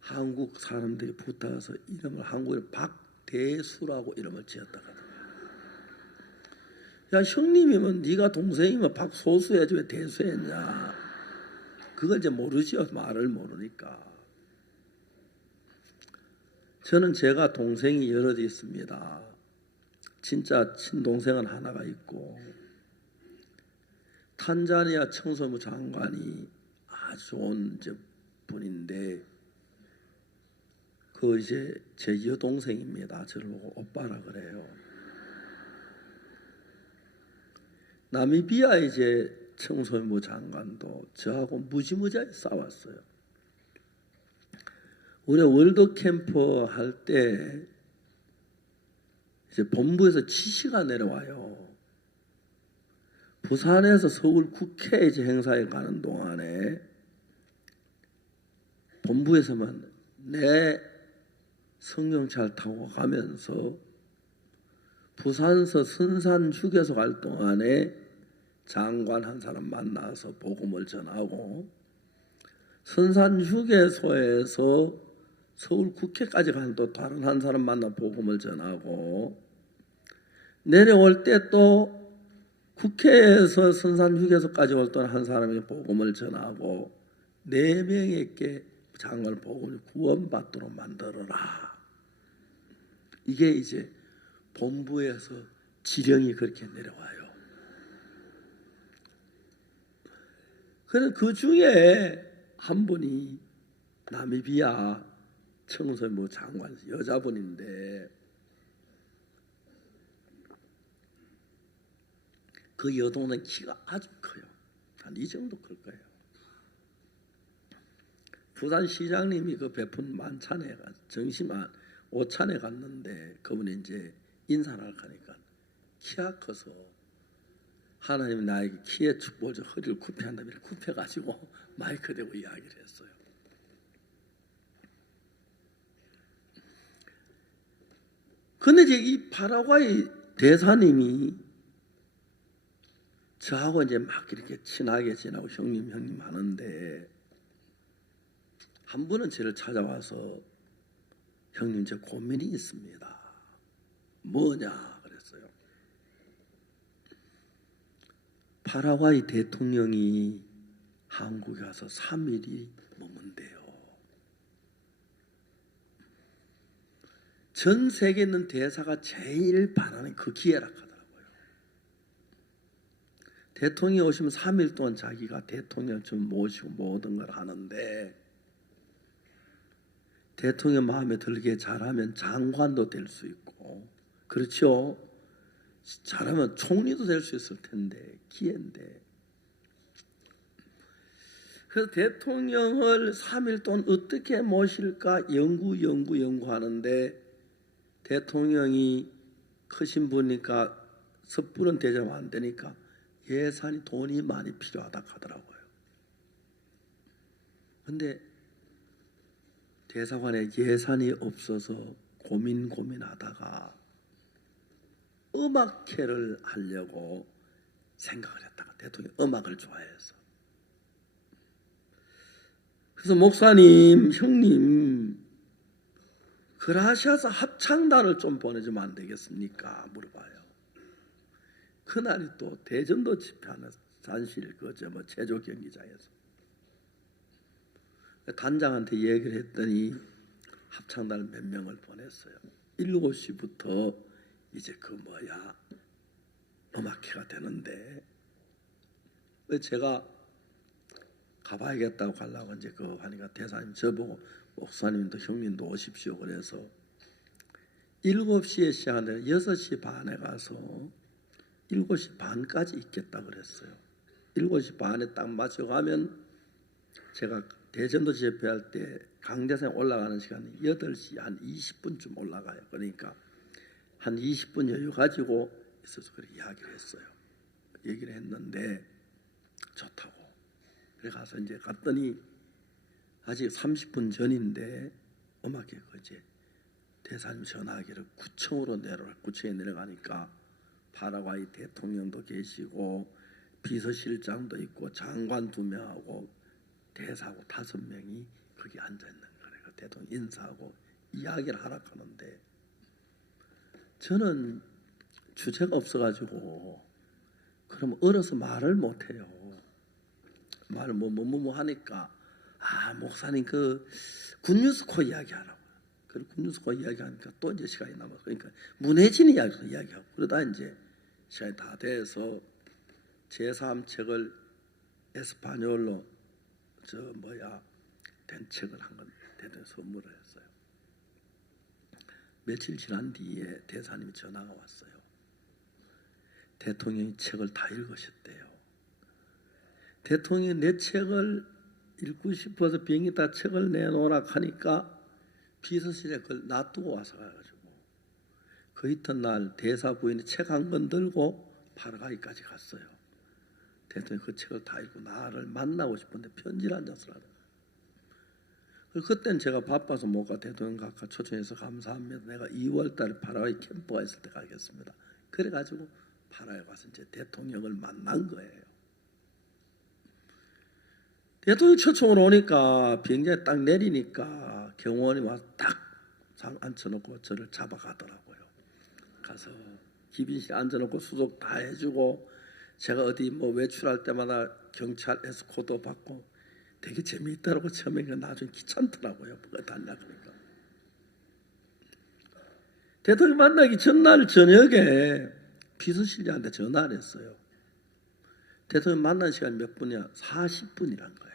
한국 사람들이 붙어서 이름을 한국에 박대수라고 이름을 지었다가 야 형님이면 네가 동생이면 박소수 해야지 왜 대수 했냐. 그걸 이제 모르지요. 말을 모르니까. 저는 제가 동생이 여럿 있습니다. 진짜 친동생은 하나가 있고 탄자니아 청소부 장관이 아주 좋은 분인데 그 이제 제 여동생입니다. 저를 보고 오빠라 그래요. 나미비아 이제 청소부 장관도 저하고 무지무지하게 싸웠어요. 우리 월드 캠프 할 때 이제 본부에서 지시가 내려와요. 부산에서 서울 국회 이제 행사에 가는 동안에 본부에서만 내 승용차를 타고 가면서 부산서 선산 휴게소 갈 동안에 장관 한 사람 만나서 복음을 전하고 선산 휴게소에서 서울 국회까지 가는 또 다른 한 사람 만나 복음을 전하고 내려올 때 또 국회에서 선산 휴게소까지 올 동안 한 사람이 복음을 전하고 4명에게 장관을 복음을 구원받도록 만들어라. 이게 이제 본부에서 지령이 그렇게 내려와요. 그래서 그 중에 한 분이 나미비아 청소부 장관 여자분인데 그 여동생 키가 아주 커요. 한 이 정도 클 거예요. 부산시장님이 그 베푼 만찬에 정심한 오찬에 갔는데 그분이 이제 인사를 하니까 키가 커서 하나님이 나에게 키에 축복을 줘 허리를 굽혀한다며 굽혀가지고 마이크 대고 이야기를 했어요. 근데 이제 이 파라과이 대사님이 저하고 이제 막 이렇게 친하게 지내고 형님 하는데 한 분은 저를 찾아와서 형님 저 고민이 있습니다. 뭐냐 그랬어요. 파라과이 대통령이 한국에 와서 3일이 머문대요. 전 세계에 있는 대사가 제일 바라는 그 기회라 하더라고요. 대통령이 오시면 3일 동안 자기가 대통령 좀 모시고 모든 걸 하는데 대통령 마음에 들게 잘하면 장관도 될 수 있고 그렇죠. 잘하면 총리도 될 수 있을 텐데 기회인데 그래서 대통령을 3일 동안 어떻게 모실까 연구하는데 대통령이 크신 분이니까 섣부른 대접 안 되니까 예산이 돈이 많이 필요하다 하더라고요. 근데 대사관에 예산이 없어서 고민하다가 음악회를 하려고 생각을 했다가 대통령이 음악을 좋아해서 그래서 목사님, 형님 그라시아서 합창단을 좀 보내주면 안 되겠습니까? 물어봐요. 그날이 또 대전도 집회하는 잔실 체조 경기장에서 단장한테 얘기를 했더니 합창단을 몇 명을 보냈어요. 7시부터 이제 음악회가 되는데 제가 가봐야겠다고 가려고 이제 하니까 대사님 저보고 목사님도 형님도 오십시오 그래서 7시에 시작하는데 6시 반에 가서 7시 반까지 있겠다 그랬어요. 7시 반에 딱 맞춰가면 제가 대전도 집회할 때 강대상에 올라가는 시간이 8시 한 20분쯤 올라가요. 그러니까 한 20분 여유 가지고 있어서 그렇게 이야기를 했어요. 얘기를 했는데 좋다고. 그래 가서 이제 갔더니 아직 30분 전인데 음악회 그제 대사님 전화하기를 구청으로 구청에 내려가니까 파라과이 대통령도 계시고 비서실장도 있고 장관 2명하고 대사하고 5명이 거기 앉아 있는 거예요. 대통령 인사하고 이야기를 하라 하는데 저는 주제가 없어가지고 그럼 얼어서 말을 못해요. 말을 하니까 목사님 그 굿뉴스코 이야기하라고. 그리고 군수가 이야기하니까 또 이제 시간이 남아. 그러니까 문혜진 이야기도 이야기하고 그러다 이제 시간이 다 돼서 제3책을 에스파뇰로 된 책을 한 건 대통령 선물을 했어요. 며칠 지난 뒤에 대사님이 전화가 왔어요. 대통령이 책을 다 읽으셨대요. 대통령이 내 책을 읽고 싶어서 비행기에다 책을 내놓으라 하니까 비서실에 그걸 놔두고 와서 가지고 그 이튿날 대사 부인이 책 한 권 들고 파라과이까지 갔어요. 대통령이 그 책을 다 읽고 나를 만나고 싶은데 편지를 한 장 쓰라고. 그때는 제가 바빠서 못 가. 대통령 각하 초청해서 감사합니다. 내가 2월 달에 파라과이 캠프가 있을 때 가겠습니다. 그래가지고 파라과이 가서 이제 대통령을 만난 거예요. 대통령 초청으로 오니까 비행기에 딱 내리니까 경호원이 와서 딱 앉혀놓고 저를 잡아가더라고요. 가서 기빈실에 앉아놓고 수속 다 해주고 제가 어디 외출할 때마다 경찰 에스코트 받고 되게 재미있더라고. 처음에는 나중에 귀찮더라고요. 그거 달라 그러니까. 대통령 만나기 전날 저녁에 비서실장한테 전화를 했어요. 대통령 만난 시간이 몇 분이야? 40분이란 거예요.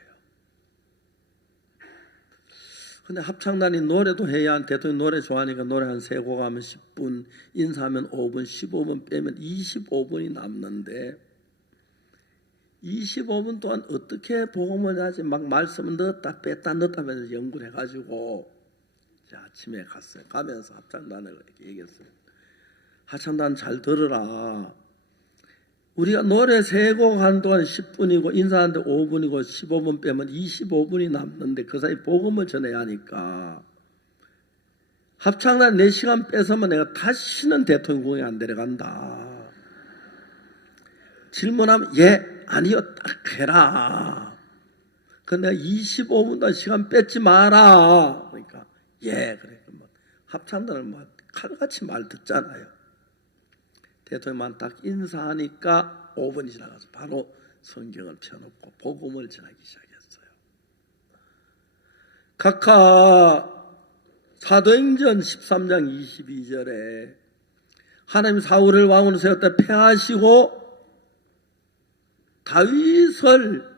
근데 합창단이 노래도 해야 한 대통령 노래 좋아하니까 노래 한 3곡 하면 10분, 인사하면 5분, 15분 빼면 25분이 남는데 25분 동안 어떻게 복음을 하지 막 말씀을 넣었다 뺐다 넣었다 하면서 연구를 해가지고 아침에 갔어요. 가면서 합창단을 이렇게 얘기했어요. 합창단 잘 들으라. 우리가 노래 3곡 하는 동안 10분이고 인사하는데 5분이고 15분 빼면 25분이 남는데 그 사이 복음을 전해야 하니까 합창단 4시간 뺏으면 내가 다시는 대통령궁에 안 데려간다. 질문하면 예 아니요 딱 해라. 근데 내가 25분 동안 시간 뺏지 마라. 그러니까 예 그래. 합창단을 칼같이 말 듣잖아요. 대통령만 딱 인사하니까 5분이 지나가서 바로 성경을 펴놓고 복음을 전하기 시작했어요. 각하 사도행전 13장 22절에 하나님 사울을 왕으로 세웠다 패하시고 다윗을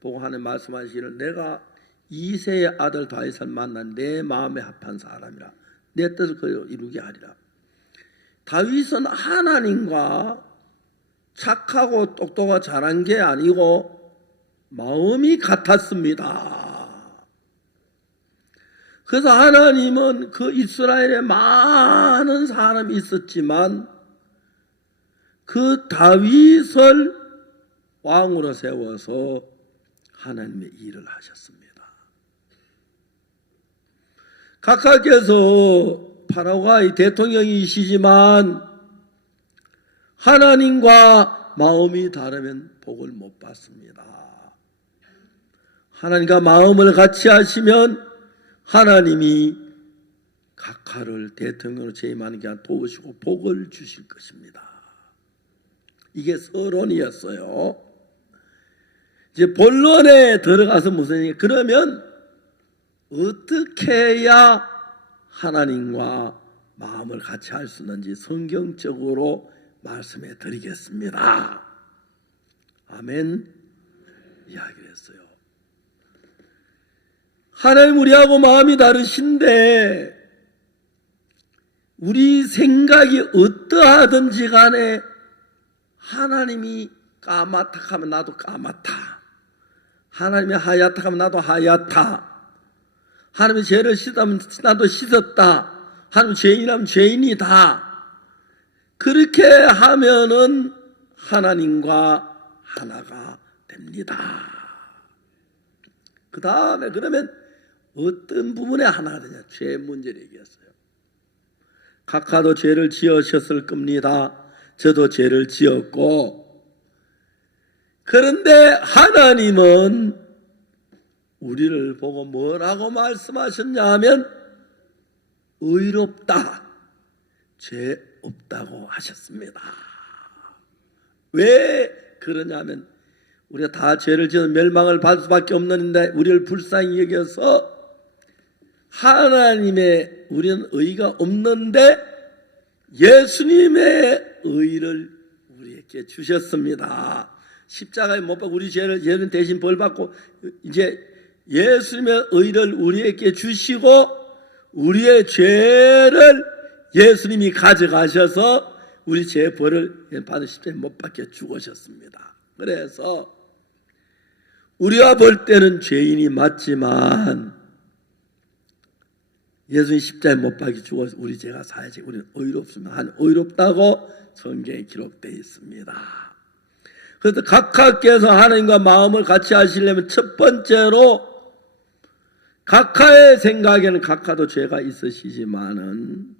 보고 하는 말씀하시기를 내가 이새의 아들 다윗을 만난 내 마음에 합한 사람이라 내 뜻을 그대로 이루게 하리라. 다윗은 하나님과 착하고 똑똑하고 잘한 게 아니고 마음이 같았습니다. 그래서 하나님은 그 이스라엘에 많은 사람이 있었지만 그 다윗을 왕으로 세워서 하나님의 일을 하셨습니다. 각하께서 파라과이 대통령이시지만 하나님과 마음이 다르면 복을 못 받습니다. 하나님과 마음을 같이 하시면 하나님이 각하를 대통령으로 재임하는 게 아니라 도우시고 복을 주실 것입니다. 이게 서론이었어요. 이제 본론에 들어가서 무슨 얘기? 그러면 어떻게 해야 하나님과 마음을 같이 할 수 있는지 성경적으로 말씀해 드리겠습니다. 아멘. 이야기를 했어요. 하나님 우리하고 마음이 다르신데 우리 생각이 어떠하든지 간에 하나님이 까맣다 하면 나도 까맣다. 하나님이 하얗다 하면 나도 하얗다. 하나님이 죄를 씻으면 나도 씻었다. 하나님 죄인이라면 죄인이다. 그렇게 하면은 하나님과 하나가 됩니다. 그 다음에 그러면 어떤 부분에 하나가 되냐? 죄 문제를 얘기했어요. 각하도 죄를 지으셨을 겁니다. 저도 죄를 지었고, 그런데 하나님은 우리를 보고 뭐라고 말씀하셨냐 하면 의롭다, 죄 없다고 하셨습니다. 왜 그러냐면 우리가 다 죄를 지어 멸망을 받을 수밖에 없는데 우리를 불쌍히 여겨서 하나님의 우리는 의가 없는데 예수님의 의를 우리에게 주셨습니다. 십자가에 못 박고 우리 죄를 대신 벌받고 이제 예수님의 의를 우리에게 주시고 우리의 죄를 예수님이 가져가셔서 우리 죄 벌을 받은 십자가에 못 박혀 죽으셨습니다. 그래서 우리가 볼 때는 죄인이 맞지만 예수님 십자가에 못 박혀 죽어서 우리 죄가 사야지. 우리는 의롭으면 의롭다고 성경에 기록되어 있습니다. 그래서 각하께서 하나님과 마음을 같이 하시려면 첫 번째로 각하의 생각에는 각하도 죄가 있으시지만은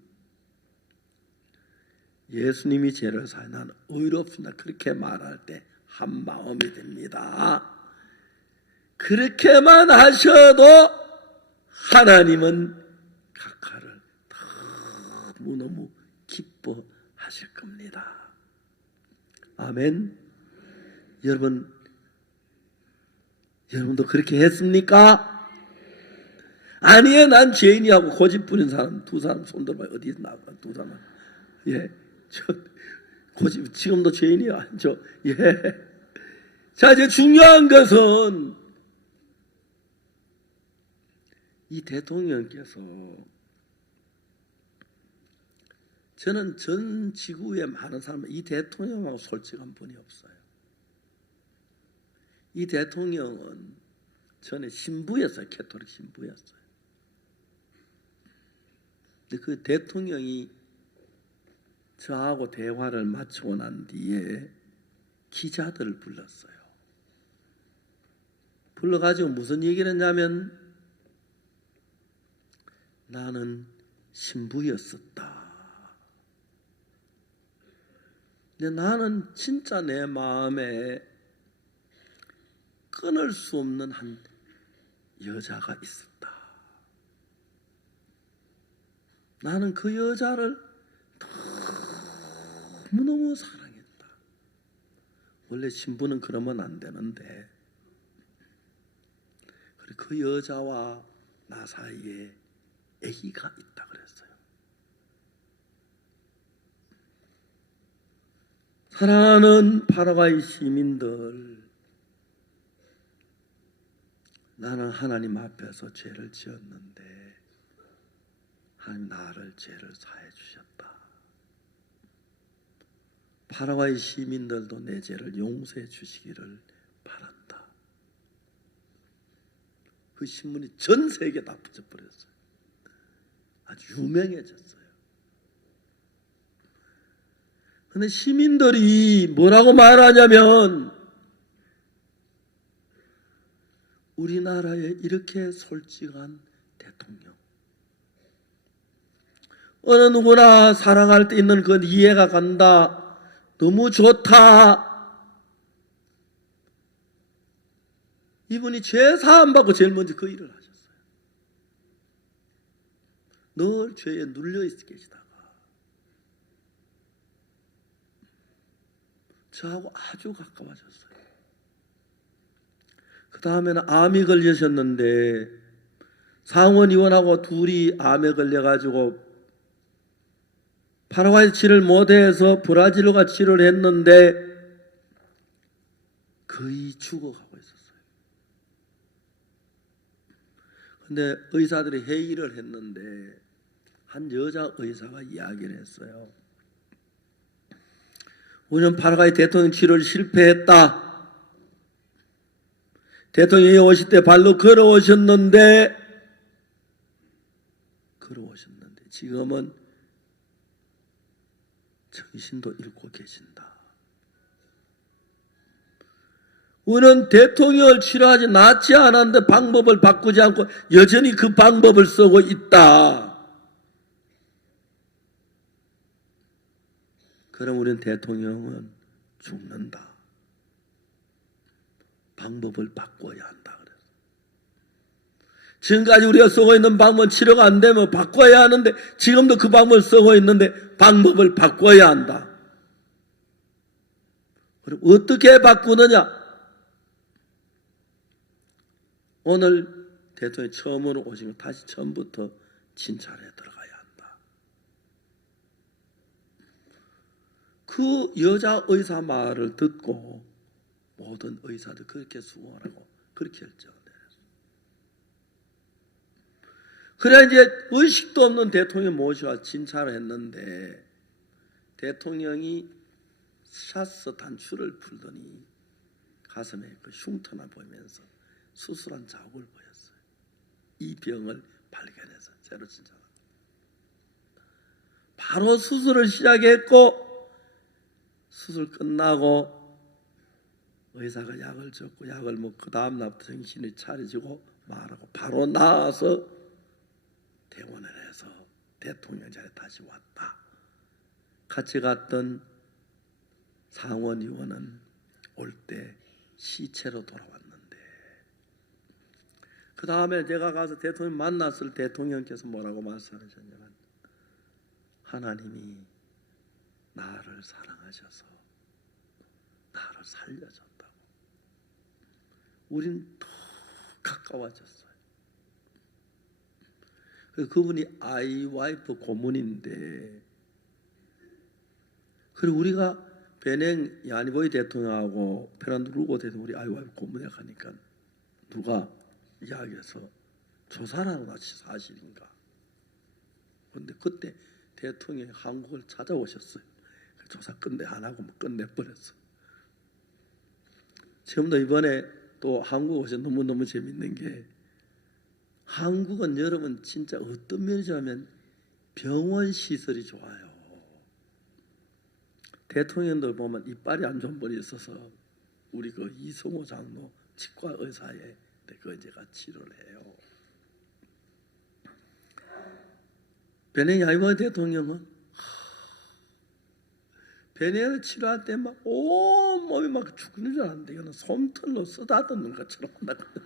예수님이 죄를 사요. 나는 의롭습니다. 그렇게 말할 때 한 마음이 됩니다. 그렇게만 하셔도 하나님은 각하를 너무너무 기뻐하실 겁니다. 아멘. 여러분도 그렇게 했습니까? 아니에요. 난 죄인이하고 고집 부린 사람 두 사람 손들어봐요. 어디서 나와? 두 사람. 예, 저 고집 지금도 죄인이야. 예. 자, 이제 중요한 것은 이 대통령께서 저는 전 지구에 많은 사람은 이 대통령하고 솔직한 분이 없어요. 이 대통령은 전에 신부였어요. 캐톨릭 신부였어요. 근데 그 대통령이 저하고 대화를 마치고 난 뒤에 기자들을 불렀어요. 불러가지고 무슨 얘기를 했냐면 나는 신부였었다. 근데 나는 진짜 내 마음에 끊을 수 없는 한 여자가 있었다. 나는 그 여자를 너무너무 사랑했다. 원래 신부는 그러면 안 되는데 그 여자와 나 사이에 아기가 있다 그랬어요. 사랑하는 파라과이 시민들, 나는 하나님 앞에서 죄를 지었는데 하나님 나를 죄를 사해 주셨다. 파라과이 시민들도 내 죄를 용서해 주시기를 바란다. 그 신문이 전 세계에 다 붙여버렸어요. 아주 유명해졌어요. 그런데 시민들이 뭐라고 말하냐면 우리나라에 이렇게 솔직한 대통령, 어느 누구나 사랑할 때 있는 그 이해가 간다. 너무 좋다. 이분이 죄 사함 받고 제일 먼저 그 일을 하셨어요. 늘 죄에 눌려 있어 계시다가 저하고 아주 가까워졌어요. 그 다음에는 암이 걸리셨는데 상원의원하고 둘이 암에 걸려가지고 파라과이 치료를 못해서 브라질로 가 치료를 했는데 거의 죽어가고 있었어요. 근데 의사들이 회의를 했는데 한 여자 의사가 이야기를 했어요. 우리는 파라과이 대통령 치료를 실패했다. 대통령이 오실 때 발로 걸어오셨는데 지금은 정신도 잃고 계신다. 우리는 대통령을 치료하지 낫지 않았는데 방법을 바꾸지 않고 여전히 그 방법을 쓰고 있다. 그럼 우리는 대통령은 죽는다. 방법을 바꿔야 한다. 그래서 지금까지 우리가 쓰고 있는 방법은 치료가 안 되면 바꿔야 하는데 지금도 그 방법을 쓰고 있는데 방법을 바꿔야 한다. 그럼 어떻게 바꾸느냐? 오늘 대통령이 처음으로 오시면 다시 처음부터 진찰에 들어가야 그 여자 의사 말을 듣고 모든 의사들 그렇게 수긍하라고 그렇게 결정을 내렸어요. 그래 이제 의식도 없는 대통령 모셔와 진찰을 했는데 대통령이 샤스 단추를 풀더니 가슴에 그 흉터나 보이면서 수술한 자국을 보였어요. 이 병을 발견해서 새로 진찰합니다. 바로 수술을 시작했고 수술 끝나고 의사가 약을 줬고 약을 먹고 그 다음날부터 정신이 차려지고 말하고 바로 나와서 퇴원을 해서 대통령 자리에 다시 왔다. 같이 갔던 상원 의원은 올 때 시체로 돌아왔는데 그 다음에 제가 가서 대통령 만났을 때 대통령께서 뭐라고 말씀하셨냐면 하나님이 나를 사랑하셔서 나를 살려줬다고. 우린 더 가까워졌어요. 그분이 아이와이프 고문인데 그리고 우리가 베냉 야니보이 대통령하고 페르난도 루고 대통령 우리 아이와이프 고문에 가니까 누가 이야기해서 조사라는 것이 사실인가. 그런데 그때 대통령이 한국을 찾아오셨어요. 조사 끝내 안 하고 끝내버렸어. 지금도 이번에 또 한국 오셔서 너무너무 재밌는 게 한국은 여러분 진짜 어떤 면이냐면 병원 시설이 좋아요. 대통령들 보면 이빨이 안 좋은 분이 있어서 우리 그 이성호 장로 치과 의사에 그 제가 치료를 해요. 베냉 야이원 대통령은 베냉을 치료할 때 막 온 몸이 막 죽는 줄 알았는데 이거는 솜털로 쓰다듬는 것처럼 한다거든요.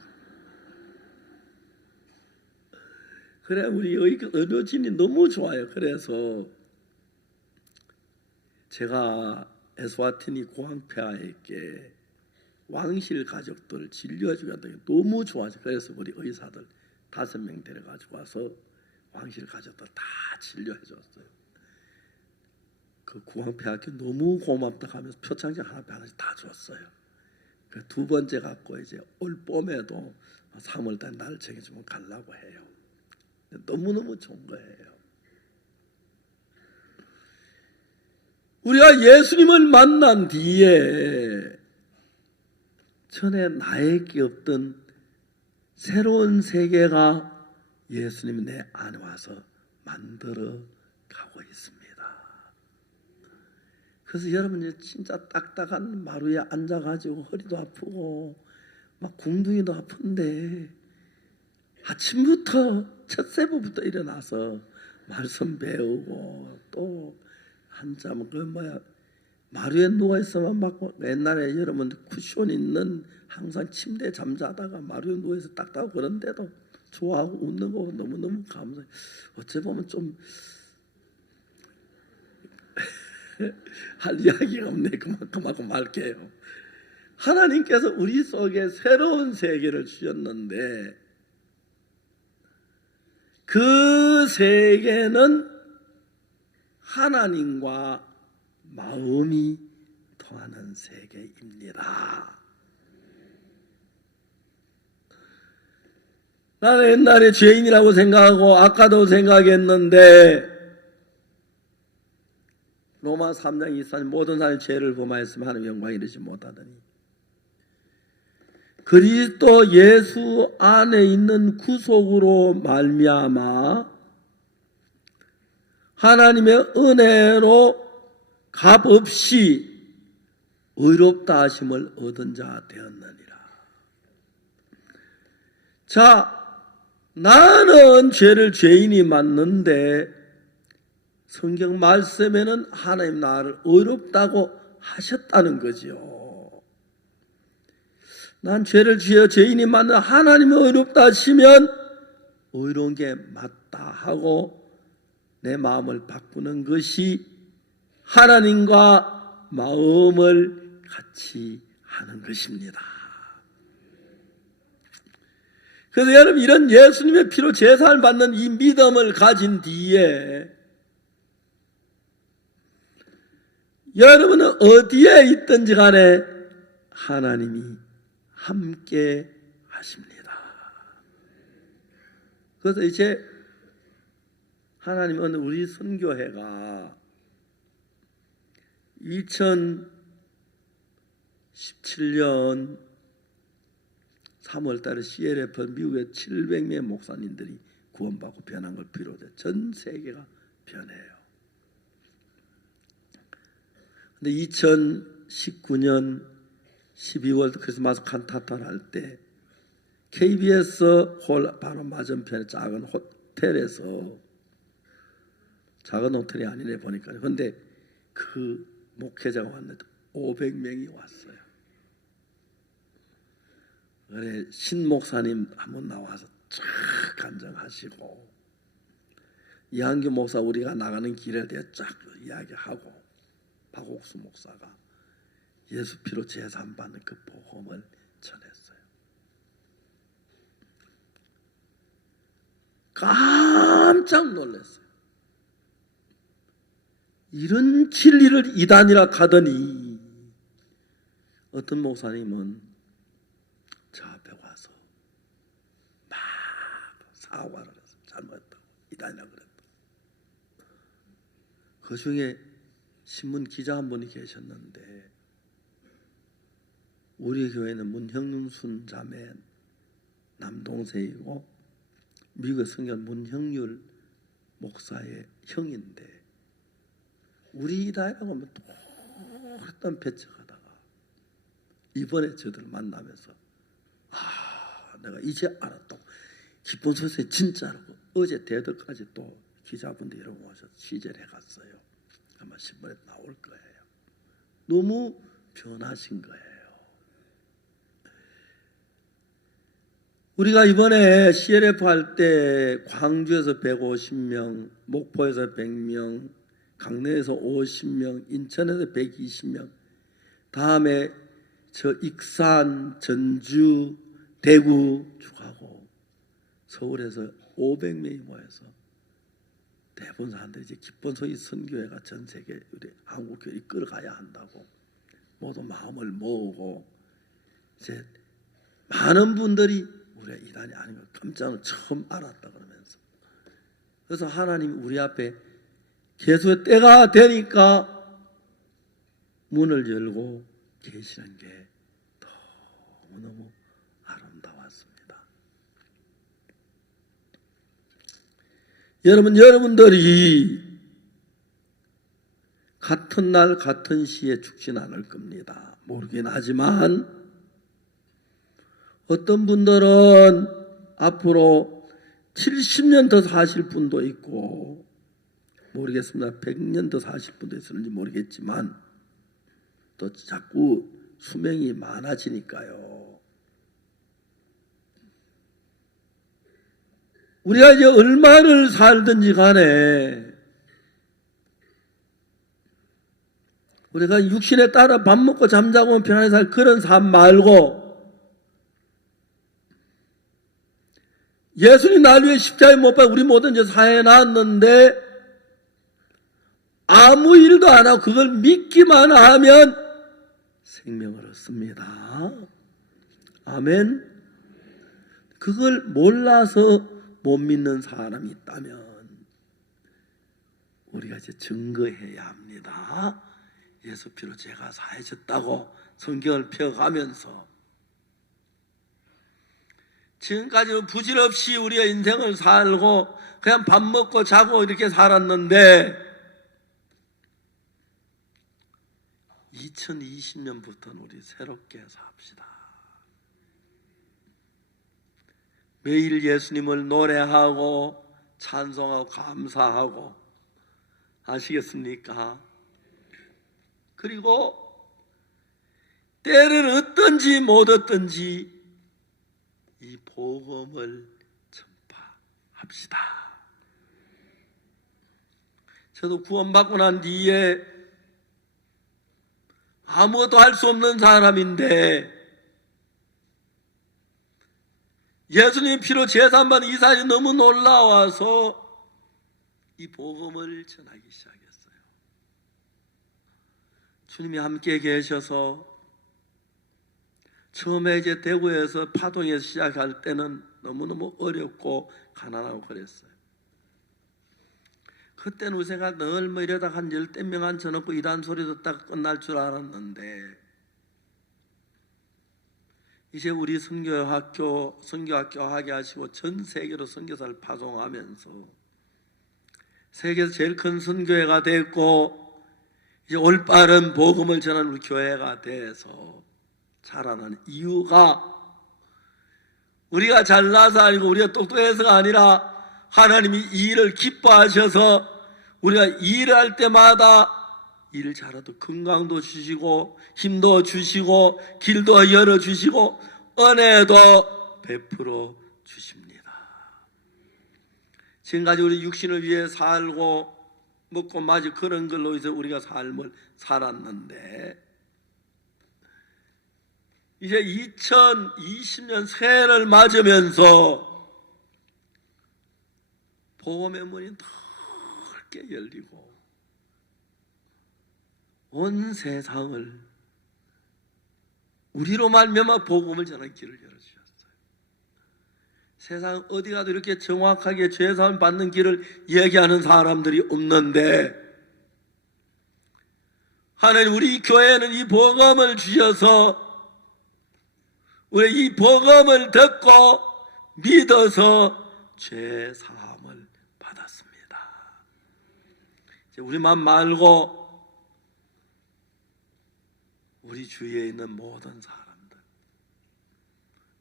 그래 우리 의료진이 너무 좋아요. 그래서 제가 에스와티니 고항폐하에게 왕실 가족들 진료해주게 한다는 게 너무 좋아서 그래서 우리 의사들 5명 데려가지고 와서 왕실 가족들 다 진료해줬어요. 그 구황폐하께 너무 고맙다 하면서 표창장 하나씩 다 줬어요. 그 두 번째 갖고 이제 올 봄에도 3월달 날 정해주면 가려고 해요. 너무너무 좋은 거예요. 우리가 예수님을 만난 뒤에 전에 나에게 없던 새로운 세계가 예수님이 내 안에 와서 만들어 가고 있습니다. 그래서 여러분 진짜 딱딱한 마루에 앉아가지고 허리도 아프고 막 궁둥이도 아픈데 아침부터 첫 세부부터 일어나서 말씀 배우고 또 한참 마루에 누워 있으면 막 옛날에 여러분 쿠션 있는 항상 침대에 잠자다가 마루에 누워 있어 딱딱하고 그런데도 좋아하고 웃는 거 너무너무 감사해요. 어째 보면 좀 할 이야기가 없네. 그만큼 말게요. 하나님께서 우리 속에 새로운 세계를 주셨는데 그 세계는 하나님과 마음이 통하는 세계입니다. 나는 옛날에 죄인이라고 생각하고 아까도 생각했는데 로마 3장 24절 모든 사람이 죄를 범하였으면 하나님의 영광에 이르지 못하더니 그리스도 예수 안에 있는 구속으로 말미암아 하나님의 은혜로 값없이 의롭다 하심을 얻은 자 되었느니라. 자, 나는 죄인이 맞는데 성경 말씀에는 하나님 나를 의롭다고 하셨다는 거지요. 난 죄를 지어 죄인이 맞는 하나님이 의롭다 하시면 의로운 게 맞다 하고 내 마음을 바꾸는 것이 하나님과 마음을 같이 하는 것입니다. 그래서 여러분 이런 예수님의 피로 제사를 받는 이 믿음을 가진 뒤에 여러분은 어디에 있든지 간에 하나님이 함께 하십니다. 그래서 이제 하나님은 우리 선교회가 2017년 3월 달에 CLF 미국의 700명의 목사님들이 구원받고 변한 걸 비롯해 전 세계가 변해요. 근데 2019년 12월 크리스마스 칸타타를 할 때 KBS 홀 바로 맞은편에 작은 호텔에서, 작은 호텔이 아니네 보니까, 근데 그 목회자가 왔는데 500명이 왔어요. 그래 신 목사님 한번 나와서 쫙 간증하시고, 이한규 목사 우리가 나가는 길에 대해 쫙 이야기하고, 박옥수 목사가 예수 피로 제산 받는 그 복음을 전했어요. 깜짝 놀랐어요. 이런 진리를 이단이라 하더니 어떤 목사님은 저 앞에 와서 막 사과를 해서 잘못했다고, 이단이라 그랬다. 그 중에 신문 기자 한 분이 계셨는데, 우리 교회는 문형순 자매 남동생이고 미국의 성경 문형률 목사의 형인데, 우리 이다라고 하면 오랫동안 배척하다가 이번에 저들을 만나면서 내가 이제 알았다고, 기쁜 소식 진짜라고 어제 대덕까지 또 기자분들이 이러고 오셔서 취재를 해갔어요. 아마 신문에 나올 거예요. 너무 변하신 거예요. 우리가 이번에 CLF 할 때 광주에서 150명, 목포에서 100명, 강릉에서 50명, 인천에서 120명, 다음에 저 익산, 전주, 대구 쭉하고 서울에서 500명이 모여서 대부분 사람들이 이제 기쁜 소식 선교회가 전 세계 우리 한국 교회 이끌어가야 한다고 모두 마음을 모으고, 이제 많은 분들이 우리 이단이 아닌 걸 깜짝 놀라 처음 알았다 그러면서, 그래서 하나님이 우리 앞에 예수의 때가 되니까 문을 열고 계시는 게 너무너무 아름다웠습니다. 여러분들이 같은 날 같은 시에 죽진 않을 겁니다. 모르긴 하지만 어떤 분들은 앞으로 70년 더 사실 분도 있고, 모르겠습니다. 100년 더 사실 분도 있을지 모르겠지만 또 자꾸 수명이 많아지니까요. 우리가 이제 얼마를 살든지 간에 우리가 육신에 따라 밥 먹고 잠자고 편하게 살 그런 삶 말고, 예수님 날 위해 십자가에 못 박혀 우리 모든 이제 사해 놨는데 아무 일도 안 하고 그걸 믿기만 하면 생명을 얻습니다. 아멘. 그걸 몰라서 못 믿는 사람이 있다면 우리가 이제 증거해야 합니다. 예수 피로 죄가 사해졌다고 성경을 펴가면서, 지금까지는 부질없이 우리의 인생을 살고 그냥 밥 먹고 자고 이렇게 살았는데 2020년부터는 우리 새롭게 삽시다. 매일 예수님을 노래하고 찬송하고 감사하고, 아시겠습니까? 그리고 때를 얻든지 못 얻든지 이 복음을 전파합시다. 저도 구원받고 난 뒤에 아무것도 할 수 없는 사람인데 예수님 피로 제산받은 이 사실이 너무 놀라워서 이 복음을 전하기 시작했어요. 주님이 함께 계셔서 처음에 이제 대구에서 파동에서 시작할 때는 너무너무 어렵고 가난하고 그랬어요. 그때는 우리가 늘 뭐 이러다가 한 10명 앉혀놓고 이단 소리 듣다가 끝날 줄 알았는데, 이제 우리 선교학교 하게 하시고 전 세계로 선교사를 파송하면서 세계에서 제일 큰 선교회가 됐고, 이제 올바른 복음을 전하는 우리 교회가 돼서 자라는 이유가 우리가 잘나서 아니고 우리가 똑똑해서가 아니라 하나님이 이 일을 기뻐하셔서 우리가 일을 할 때마다 일을 잘해도 건강도 주시고 힘도 주시고 길도 열어주시고 은혜도 베풀어 주십니다. 지금까지 우리 육신을 위해 살고 먹고 마시 그런 걸로 해서 우리가 삶을 살았는데, 이제 2020년 새해를 맞으면서 복음의 문이 넓게 열리고 온 세상을 우리로 말미암아 복음을 전하는 길을 열어주셨어요. 세상 어디 가도 이렇게 정확하게 죄사함 받는 길을 얘기하는 사람들이 없는데, 하나님 우리 교회는 이 복음을 주셔서 우리 이 복음을 듣고 믿어서 죄사함을 받았습니다. 이제 우리만 말고 우리 주위에 있는 모든 사람들,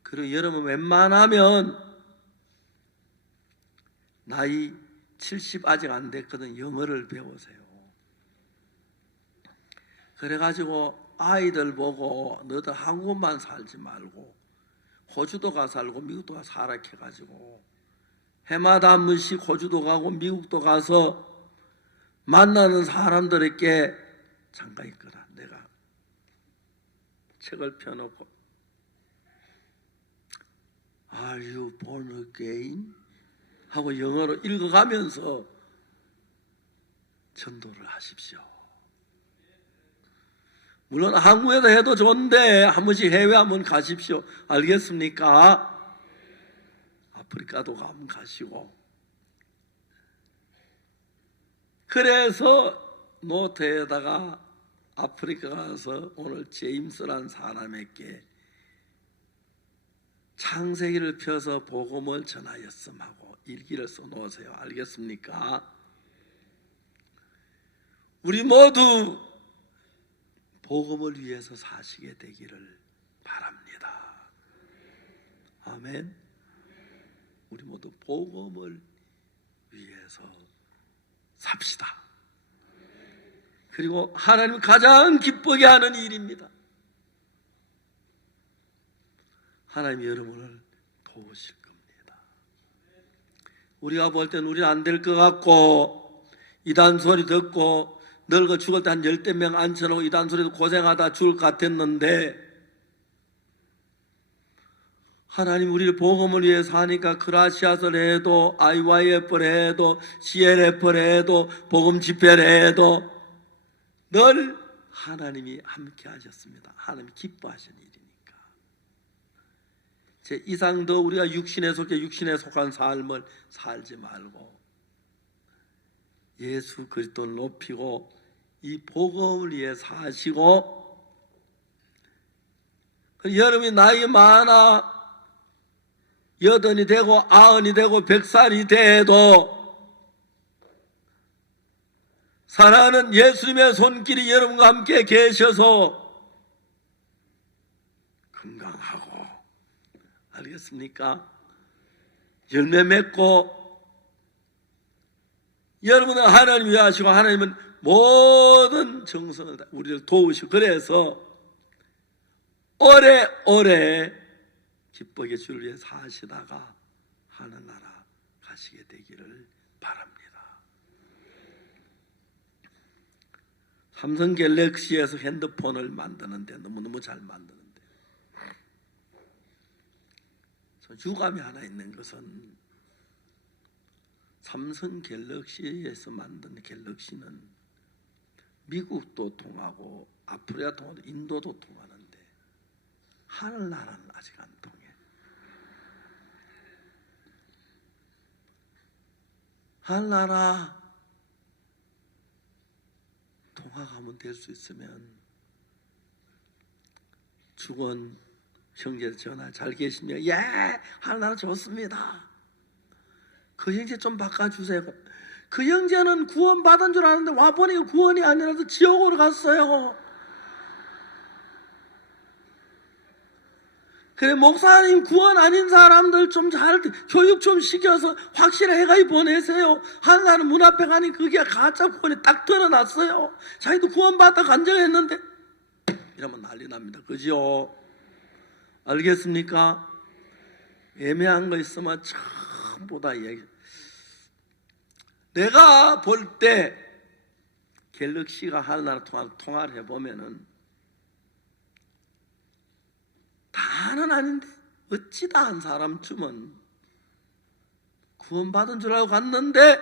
그리고 여러분 웬만하면 나이 70 아직 안 됐거든 영어를 배우세요. 그래가지고 아이들 보고 너도 한국만 살지 말고 호주도 가 살고 미국도 가 살아 해가지고 해마다 한 번씩 호주도 가고 미국도 가서 만나는 사람들에게 잠깐 있거라. 내가 책을 펴놓고 Are you born again? 하고 영어로 읽어가면서 전도를 하십시오. 물론 한국에도 해도 좋은데 한 번씩 해외 한번 가십시오. 알겠습니까? 아프리카도 한번 가시고. 그래서 노트에다가 아프리카 가서 오늘 제임스라는 사람에게 창세기를 펴서 복음을 전하였음 하고 일기를 써놓으세요. 알겠습니까? 우리 모두 복음을 위해서 사시게 되기를 바랍니다. 아멘. 우리 모두 복음을 위해서 삽시다. 그리고 하나님 가장 기쁘게 하는 일입니다. 하나님이 여러분을 도우실 겁니다. 우리가 볼 때는 우리는 안 될 것 같고 이단 소리 듣고 늙어 죽을 때 한 10명 앉혀놓고 이단 소리도 고생하다 죽을 것 같았는데, 하나님 우리를 복음을 위해 사니까 그라시아스를 해도 IYF를 해도 CNF를 해도 복음 집회를 해도 늘 하나님이 함께 하셨습니다. 하나님이 기뻐하시는 일이니까. 제 이상 더 우리가 육신에 속한 삶을 살지 말고 예수 그리스도를 높이고 이 복음을 위해 사시고, 여러분이 나이 많아 80이 되고 90이 되고 100살이 돼도 사랑하는 예수님의 손길이 여러분과 함께 계셔서 건강하고, 알겠습니까? 열매 맺고, 여러분은 하나님 위하시고 하나님은 모든 정성을 다 우리를 도우시고, 그래서 오래오래 기쁘게 주를 위해 사시다가 하늘나라 가시게 되기를 바랍니다. 삼성 갤럭시에서 핸드폰을 만드는데 너무너무 잘 만드는데, 유감이 하나 있는 것은 삼성 갤럭시에서 만든 갤럭시는 미국도 통하고 아프리카 통하고 인도도 통하는데 하늘나라는 아직 안 통해. 하늘나라 통화가면 될 수 있으면 죽은 형제 전화 잘 계시며 예 하늘나라 좋습니다. 그 형제 좀 바꿔주세요. 그 형제는 구원받은 줄 아는데 와보니까 구원이 아니라서 지옥으로 갔어요. 그래 목사님 구원 아닌 사람들 좀 잘 교육 좀 시켜서 확실히 해가지고 보내세요. 하나는 문 앞에 가니 그게 가짜 구원이 딱 드러났어요. 자기도 구원받아 간증했는데 이러면 난리 납니다. 그죠? 알겠습니까? 애매한 거 있으면 전부 다 얘기. 내가 볼 때 갤럭시가 하나로 통화를 해보면은 다는 아닌데 어찌다 한 사람쯤은 구원받은 줄 알고 갔는데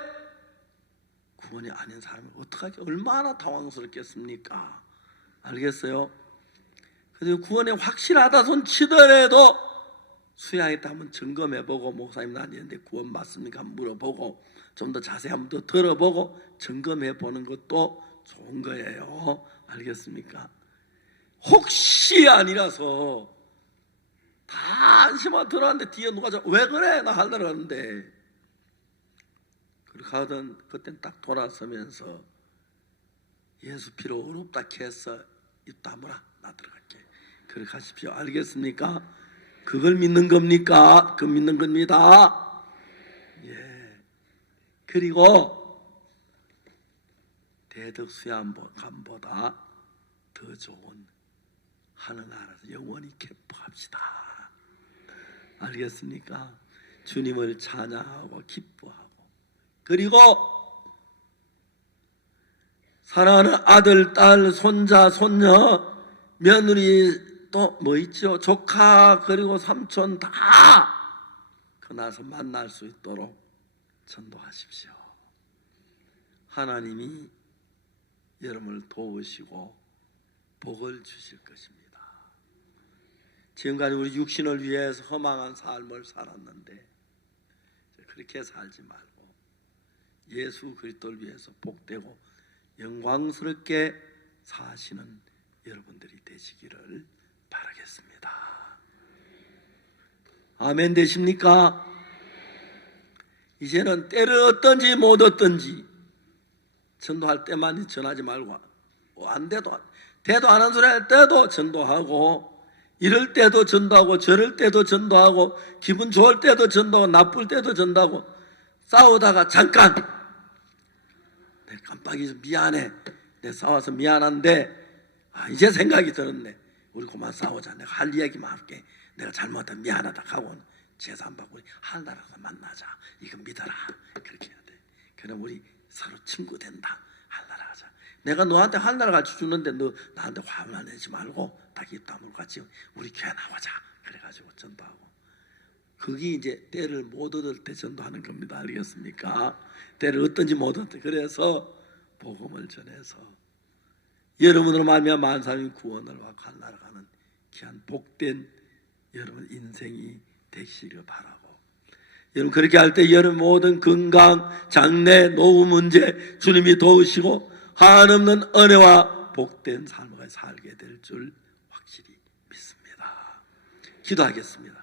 구원이 아닌 사람이 어떡하지? 얼마나 당황스럽겠습니까? 알겠어요? 그래서 구원이 확실하다 손 치더라도 수양했다 한번 점검해보고 목사님 난 이런데 구원 맞습니까? 한번 물어보고 좀 더 자세히 한번 더 들어보고 점검해보는 것도 좋은 거예요. 알겠습니까? 혹시 아니라서 다 안심하고 들어왔는데 뒤에 누가 왜 그래? 나 하려고 하는데 그렇게 하던 그땐 딱 돌아서면서 예수 피로 어렵다 해서 입 다물어 나 들어갈게. 그렇게 하십시오. 알겠습니까? 그걸 믿는 겁니까? 그 믿는 겁니다. 예. 그리고 대덕수양감보다 더 좋은 하늘나라에서 영원히 기뻐합시다. 알겠습니까? 주님을 찬양하고 기뻐하고 그리고 사랑하는 아들, 딸, 손자, 손녀, 며느리 또 뭐 있죠? 조카 그리고 삼촌 다 그나서 만날 수 있도록 전도하십시오. 하나님이 여러분을 도우시고 복을 주실 것입니다. 지금까지 우리 육신을 위해서 허망한 삶을 살았는데 그렇게 살지 말고 예수 그리스도를 위해서 복되고 영광스럽게 사시는 여러분들이 되시기를 바라겠습니다. 아멘 되십니까? 이제는 때를 얻든지 못 얻든지 전도할 때만 전하지 말고 안 돼도 대도 안 하는 소리 할 때도 전도하고 이럴 때도 전도하고 저럴 때도 전도하고 기분 좋을 때도 전도하고 나쁠 때도 전도하고 싸우다가 잠깐 내 깜빡이 미안해 내 싸워서 미안한데 이제 생각이 들었네 우리 그만 싸우자 내가 할 이야기만 할게 내가 잘못하면 미안하다 하고 제사 받고 우리 하늘나라에서 만나자 이거 믿어라 그렇게 해야 돼. 그럼 우리 서로 친구 된다. 하늘나라 가자. 내가 너한테 하늘나라 같이 주는데 너 나한테 화만 내지 말고 딱 입 다물고 같이 우리 교회 나와자. 그래가지고 전도하고 그게 이제 때를 못 얻을 때 전도하는 겁니다. 알겠습니까? 때를 얻든지 못 얻든지 그래서 복음을 전해서 여러분으로 말미암아 많은 사람이 구원을 받고 하늘나라 가는 귀한 복된 여러분 인생이 되시기를 바라고 여러분 그렇게 할 때 여러분 모든 건강, 장래, 노후 문제 주님이 도우시고 한없는 은혜와 복된 삶을 살게 될 줄 확실히 믿습니다. 기도하겠습니다.